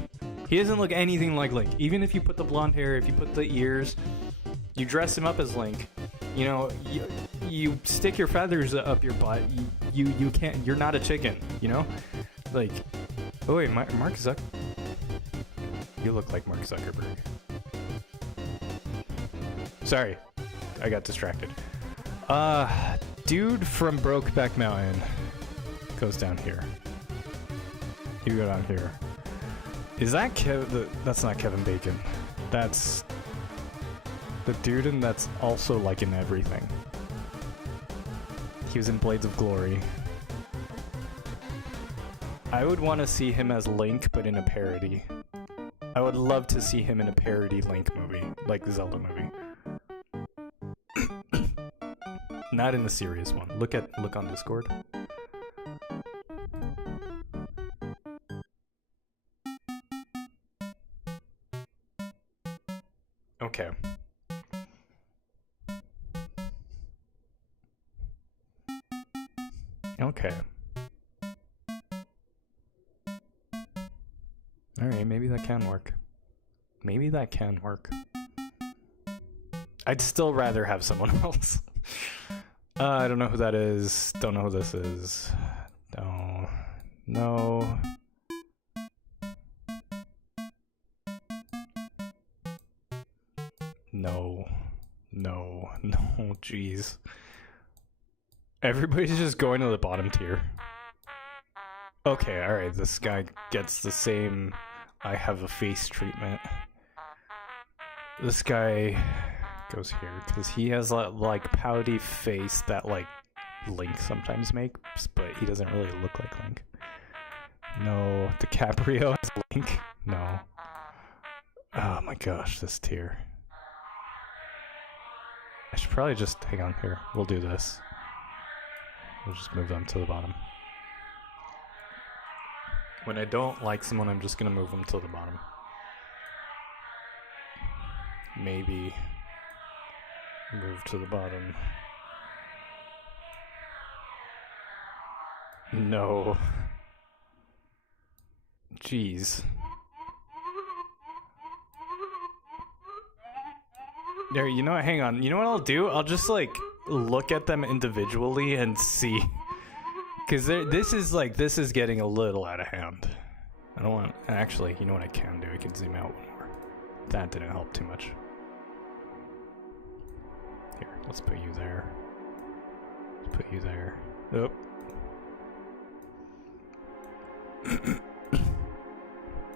He doesn't look anything like Link. Even if you put the blonde hair, if you put the ears, you dress him up as Link. You know, you stick your feathers up your butt. You can't. You're not a chicken. You know, like. Oh wait, Mark Zuck. You look like Mark Zuckerberg. Sorry, I got distracted. Dude from Brokeback Mountain goes down here. You go down here. Is that that's not Kevin Bacon. That's the dude and that's also like in everything. He was in Blades of Glory. I would want to see him as Link, but in a parody. I would love to see him in a parody Link movie, like the Zelda movie. Not in the serious one. Look on Discord. Okay. Okay. Alright, maybe that can work. Maybe that can work. I'd still rather have someone else. I don't know who that is. Don't know who this is. No. No. No. No. No. Jeez. Everybody's just going to the bottom tier. Okay, alright. This guy gets the same I have a face treatment. This guy goes here because he has that like pouty face that like Link sometimes makes, but he doesn't really look like Link. No, DiCaprio as Link. No. Oh my gosh, this tier. I should probably just hang on here. We'll do this. We'll just move them to the bottom. When I don't like someone, I'm just gonna move them to the bottom. Maybe move to the bottom. No. Jeez. There, you know what? Hang on. You know what I'll do? I'll just like look at them individually and see. Because this is getting a little out of hand. I don't want... Actually, you know what I can do? I can zoom out one more. That didn't help too much. Here, let's put you there. Let's put you there. Oh.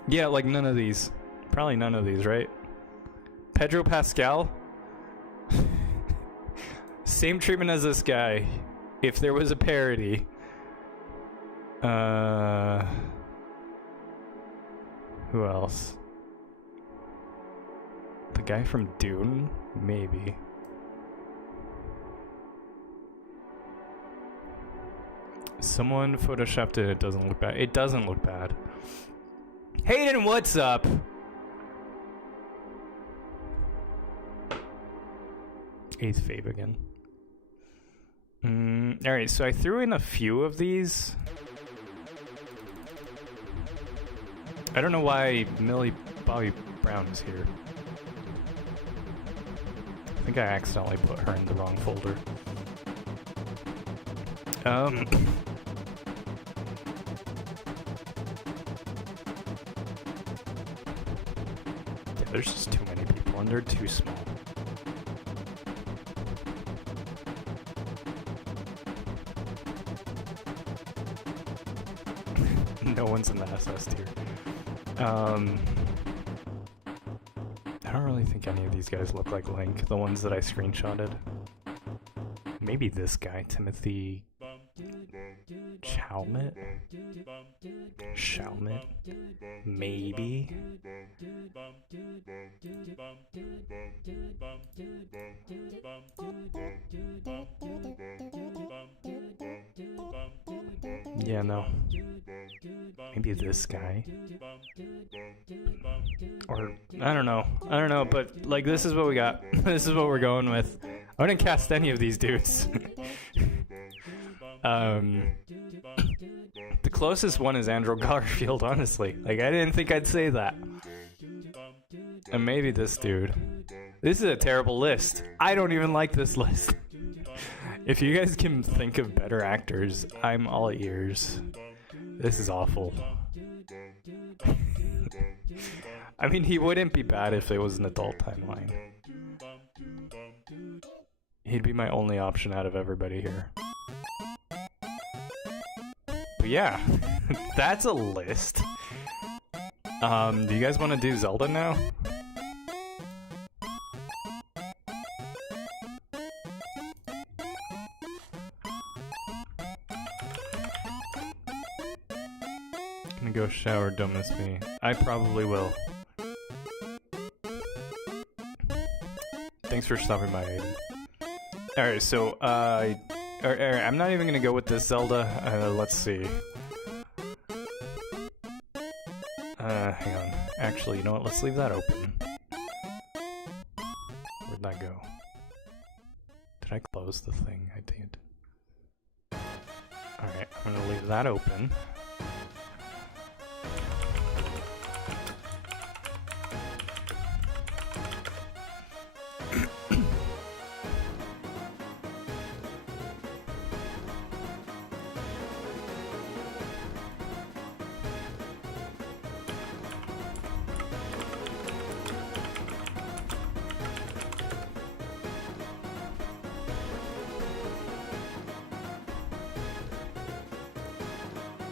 Yeah, like none of these. Probably none of these, right? Pedro Pascal? Same treatment as this guy. If there was a parody. Who else? The guy from Dune? Maybe. Someone photoshopped it. It doesn't look bad. It doesn't look bad. Hayden, what's up? Eighth fave again. Alright, so I threw in a few of these. I don't know why Millie Bobby Brown is here. I think I accidentally put her in the wrong folder. Yeah, there's just too many people and they're too small. No one's in the SS tier. I don't really think any of these guys look like Link, the ones that I screenshotted. Maybe this guy, Timothy Chalmette? Chalmette? Maybe? Yeah, no. Maybe this guy? Or, I don't know, but, like, this is what we got. This is what we're going with. I wouldn't cast any of these dudes. The closest one is Andrew Garfield, honestly. Like, I didn't think I'd say that. And maybe this dude. This is a terrible list. I don't even like this list. If you guys can think of better actors, I'm all ears. This is awful. I mean, he wouldn't be bad if it was an adult timeline. He'd be my only option out of everybody here. But yeah, that's a list. Do you guys want to do Zelda now? Gonna go shower, don't miss me. I probably will. Thanks for stopping by, Aiden. Alright, so, I'm not even gonna go with this Zelda. Let's see. Hang on. Actually, you know what? Let's leave that open. Where'd that go? Did I close the thing? I did. Alright, I'm gonna leave that open.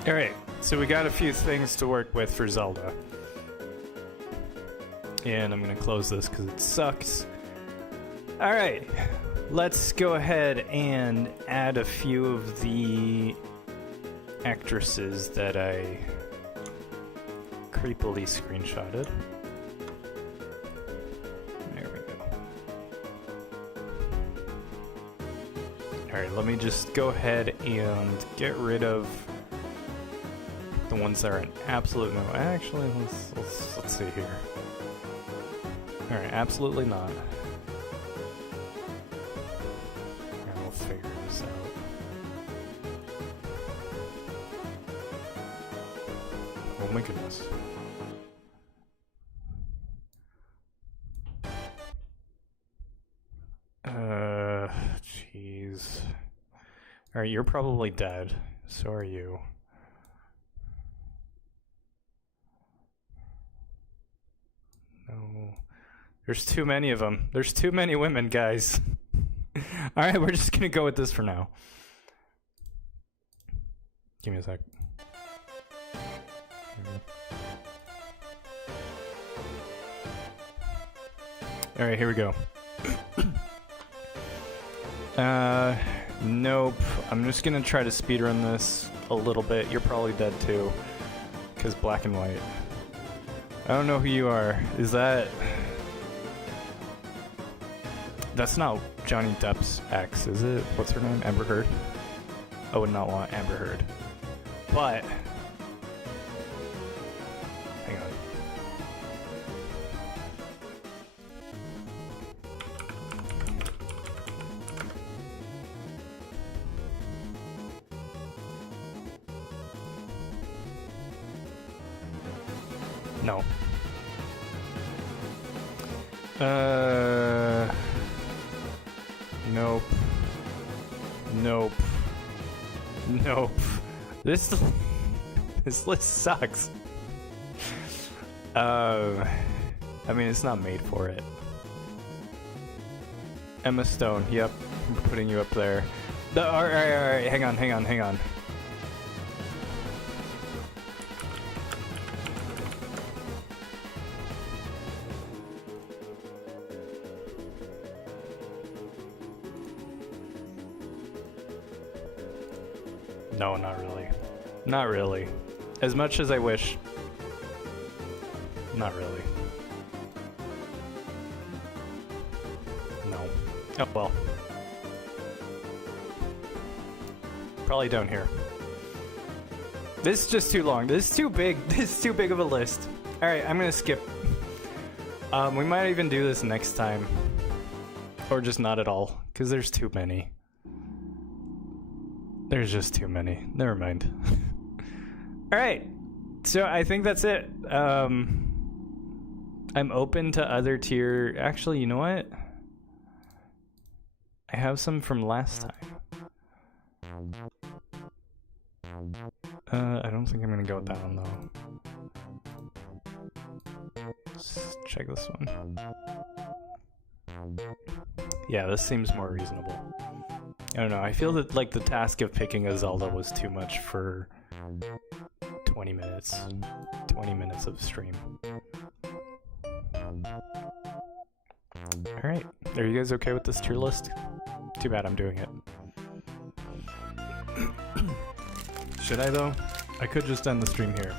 Alright, so we got a few things to work with for Zelda. And I'm gonna close this because it sucks. Alright, let's go ahead and add a few of the actresses that I creepily screenshotted. There we go. Alright, let me just go ahead and get rid of the ones that are an absolute no. Actually, let's see here. All right, absolutely not. And we'll figure this out. Oh my goodness. Jeez. All right, you're probably dead. So are you. No. There's too many of them. There's too many women, guys. Alright, we're just gonna go with this for now. Give me a sec. Alright, here we go. Nope. I'm just gonna try to speedrun this a little bit. You're probably dead too. Because black and white. I don't know who you are. Is that... That's not Johnny Depp's ex, is it? What's her name? Amber Heard? I would not want Amber Heard. But hang on. No. Nope. Nope. Nope. This list sucks. I mean, it's not made for it. Emma Stone. Yep, I'm putting you up there. All right. Hang on. No, not really. Not really. As much as I wish. Not really. No. Oh well. Probably down here. This is just too long. This is too big. This is too big of a list. Alright, I'm gonna skip. We might even do this next time. Or just not at all. Because there's too many. There's just too many. Never mind. Alright. So I think that's it. I'm open to other tier. Actually, you know what? I have some from last time. I don't think I'm gonna go with that one though. Let's check this one. Yeah, this seems more reasonable. I don't know, I feel that like the task of picking a Zelda was too much for 20 minutes. 20 minutes of stream. Alright, are you guys okay with this tier list? Too bad I'm doing it. Should I though? I could just end the stream here.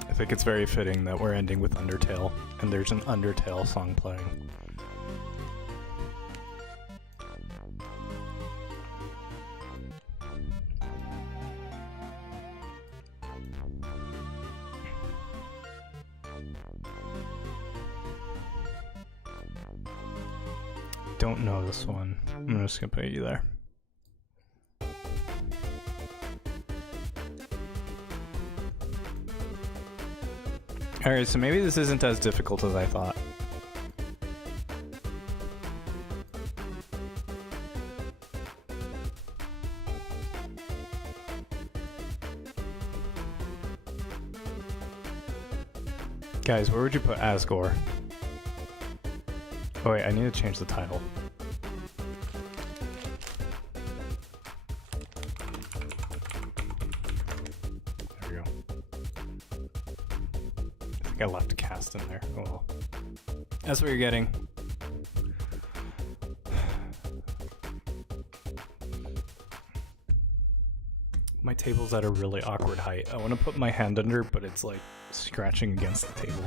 I think it's very fitting that we're ending with Undertale, and there's an Undertale song playing. Don't know this one. I'm just gonna put you there. Alright, so maybe this isn't as difficult as I thought. Guys, where would you put Asgore? Oh wait, I need to change the title. There we go. I left cast in there. Oh well. That's what you're getting. My table's at a really awkward height. I want to put my hand under, but it's like scratching against the table.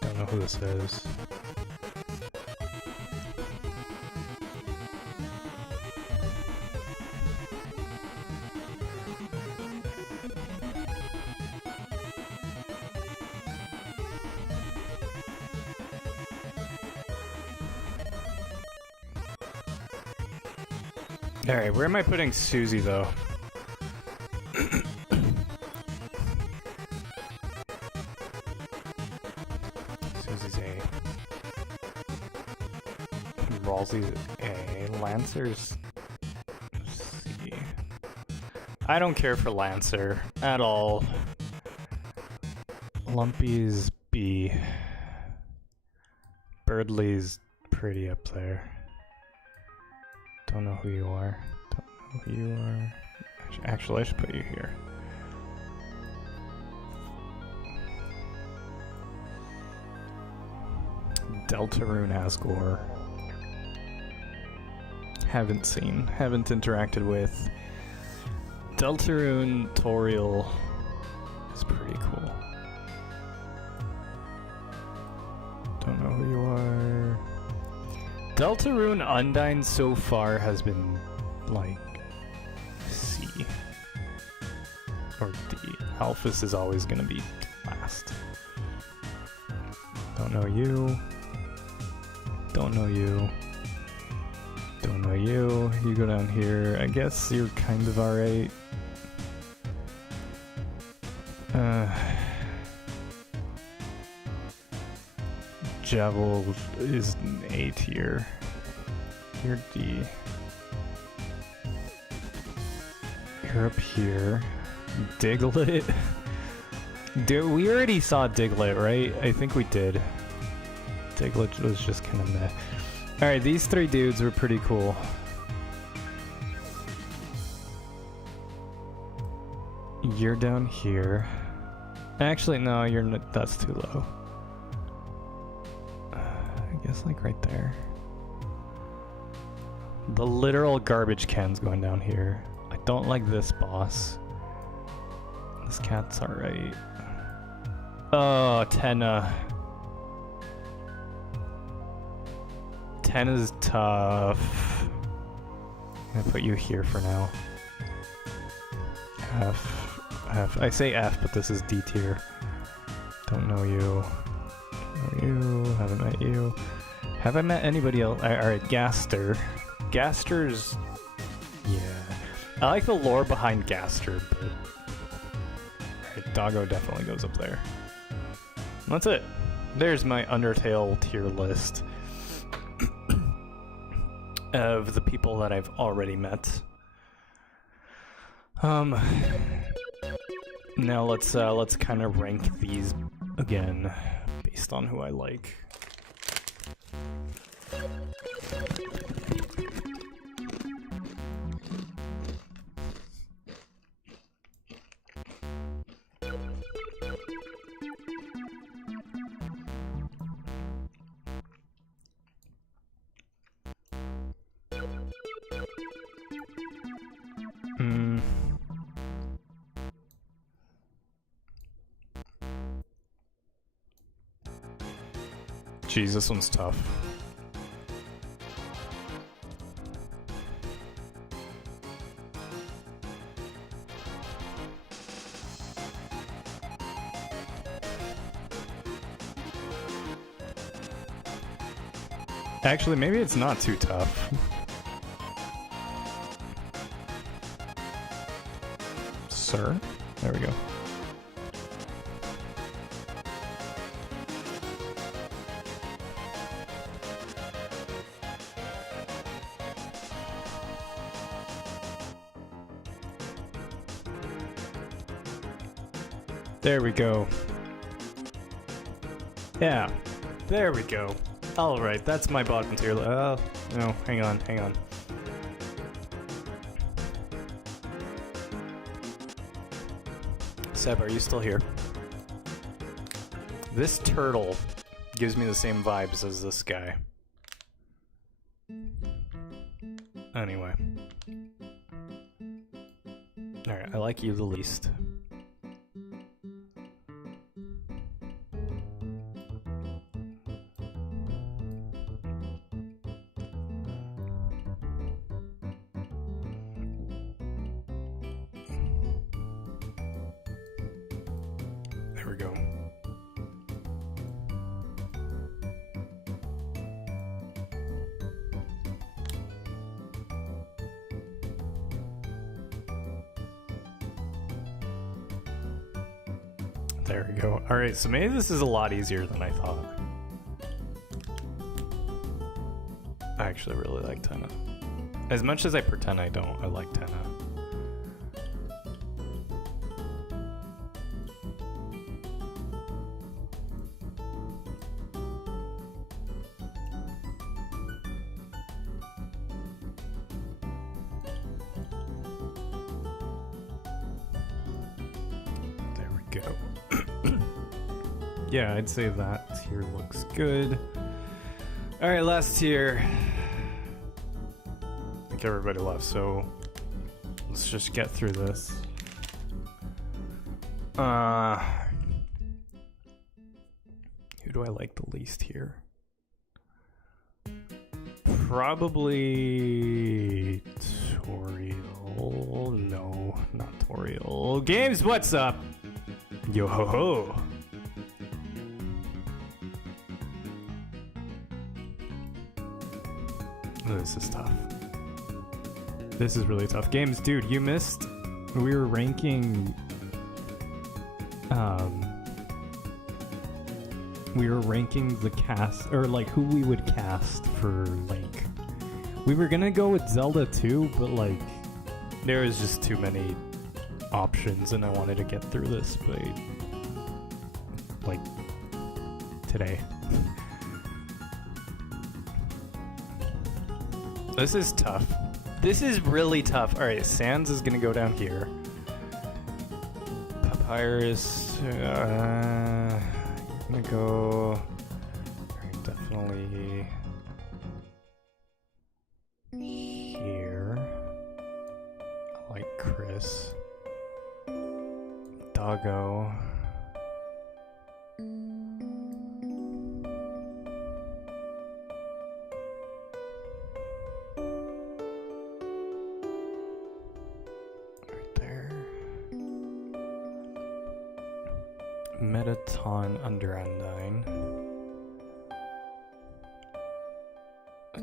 Don't know who this is. Alright, where am I putting Susie though? Susie's A. Ralsei's A. Lancer's C. I don't care for Lancer at all. Lumpy's B. Hurdley's pretty up there. Don't know who you are. Don't know who you are. Actually, I should put you here. Deltarune Asgore. Haven't seen. Haven't interacted with. Deltarune Toriel is pretty cool. Don't know who you are. Deltarune Undyne so far has been like C or D. Alphys is always gonna be last. Don't know you. Don't know you. Don't know you. You go down here. I guess you're kind of alright. Javel is an A tier. You're D. You're up here. Diglett. Dude, we already saw Diglett, right? I think we did. Diglett was just kind of meh. Alright, these three dudes were pretty cool. You're down here. Actually, no, you're not, that's too low. I guess like right there. The literal garbage can's going down here. I don't like this boss. This cat's alright. Oh, Tenna. Tenna's tough. I'm gonna put you here for now. F. F. I say F, but this is D tier. Don't know you. Don't know you. Haven't met you. Have I met anybody else? Alright, Gaster. Gaster's... yeah. I like the lore behind Gaster, but... alright, Doggo definitely goes up there. And that's it. There's my Undertale tier list of the people that I've already met. Now let's kind of rank these again based on who I like. Jeez, this one's tough. Actually, maybe it's not too tough. Sir? There we go. There we go. Yeah, there we go. Alright, that's my bottom tier. No, hang on. Seb, are you still here? This turtle gives me the same vibes as this guy. Anyway. Alright, I like you the least. There we go. There we go. Alright, so maybe this is a lot easier than I thought. I actually really like Tenna. As much as I pretend I don't, I like Tenna. go. Yeah, I'd say that tier looks good. All right, last tier. I think everybody left, so let's just get through this. Who do I like the least here? Probably Toriel. No, not Toriel. Games, what's up? Yo ho ho. This is tough. This is really tough. Games, dude, you missed. We were ranking. We were ranking the cast, or like who we would cast for Link. We were gonna go with Zelda too, but like there was just too many options, and I wanted to get through this by like today. This is tough. This is really tough. All right, Sans is gonna go down here. Papyrus, I'm gonna go. All right, definitely here. I like Chris. Doggo. Metaton Undertale.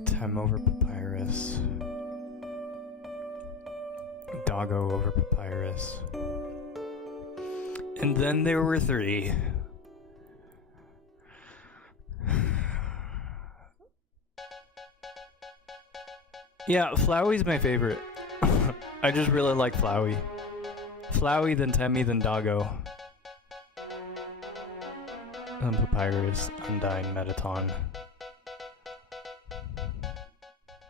Tem over Papyrus. Doggo over Papyrus. And then there were three. Yeah, Flowey's my favorite. I just really like Flowey. Flowey, then Temmie, then Doggo. Papyrus, Undyne, Metaton.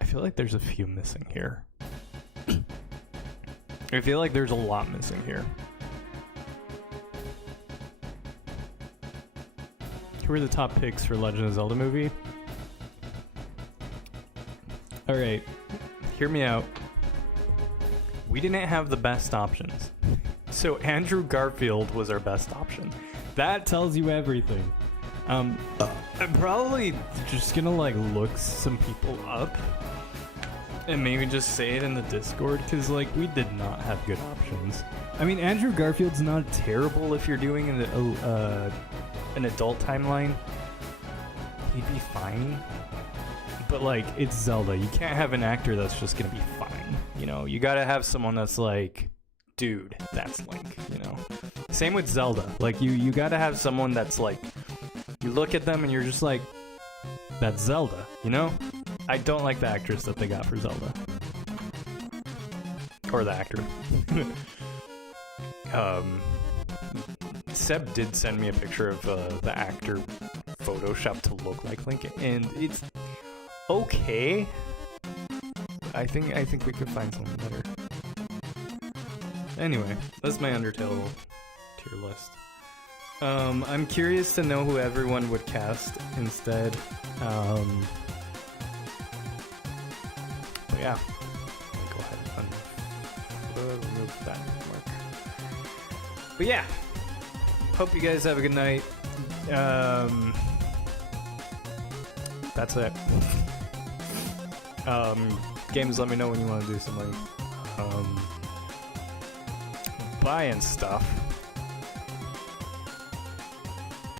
I feel like there's a few missing here. I feel like there's a lot missing here. Who are the top picks for Legend of Zelda movie? Alright, hear me out. We didn't have the best options. So Andrew Garfield was our best option. That tells you everything. I'm probably just gonna like look some people up and maybe just say it in the Discord, because like we did not have good options. I mean, Andrew Garfield's not terrible if you're doing an adult timeline. He'd be fine. But like, it's Zelda. You can't have an actor that's just gonna be fine. You know, you gotta have someone that's like, dude, that's Link, you know? Same with Zelda. Like, you gotta have someone that's like, you look at them and you're just like, that's Zelda, you know? I don't like the actress that they got for Zelda. Or the actor. Seb did send me a picture of the actor photoshopped to look like Link, and it's okay. I think we could find something better. Anyway, that's my Undertale tier list. I'm curious to know who everyone would cast instead. But yeah, I'll go ahead and remove that mark. But yeah, hope you guys have a good night. That's it. Games, let me know when you want to do something. Buying stuff.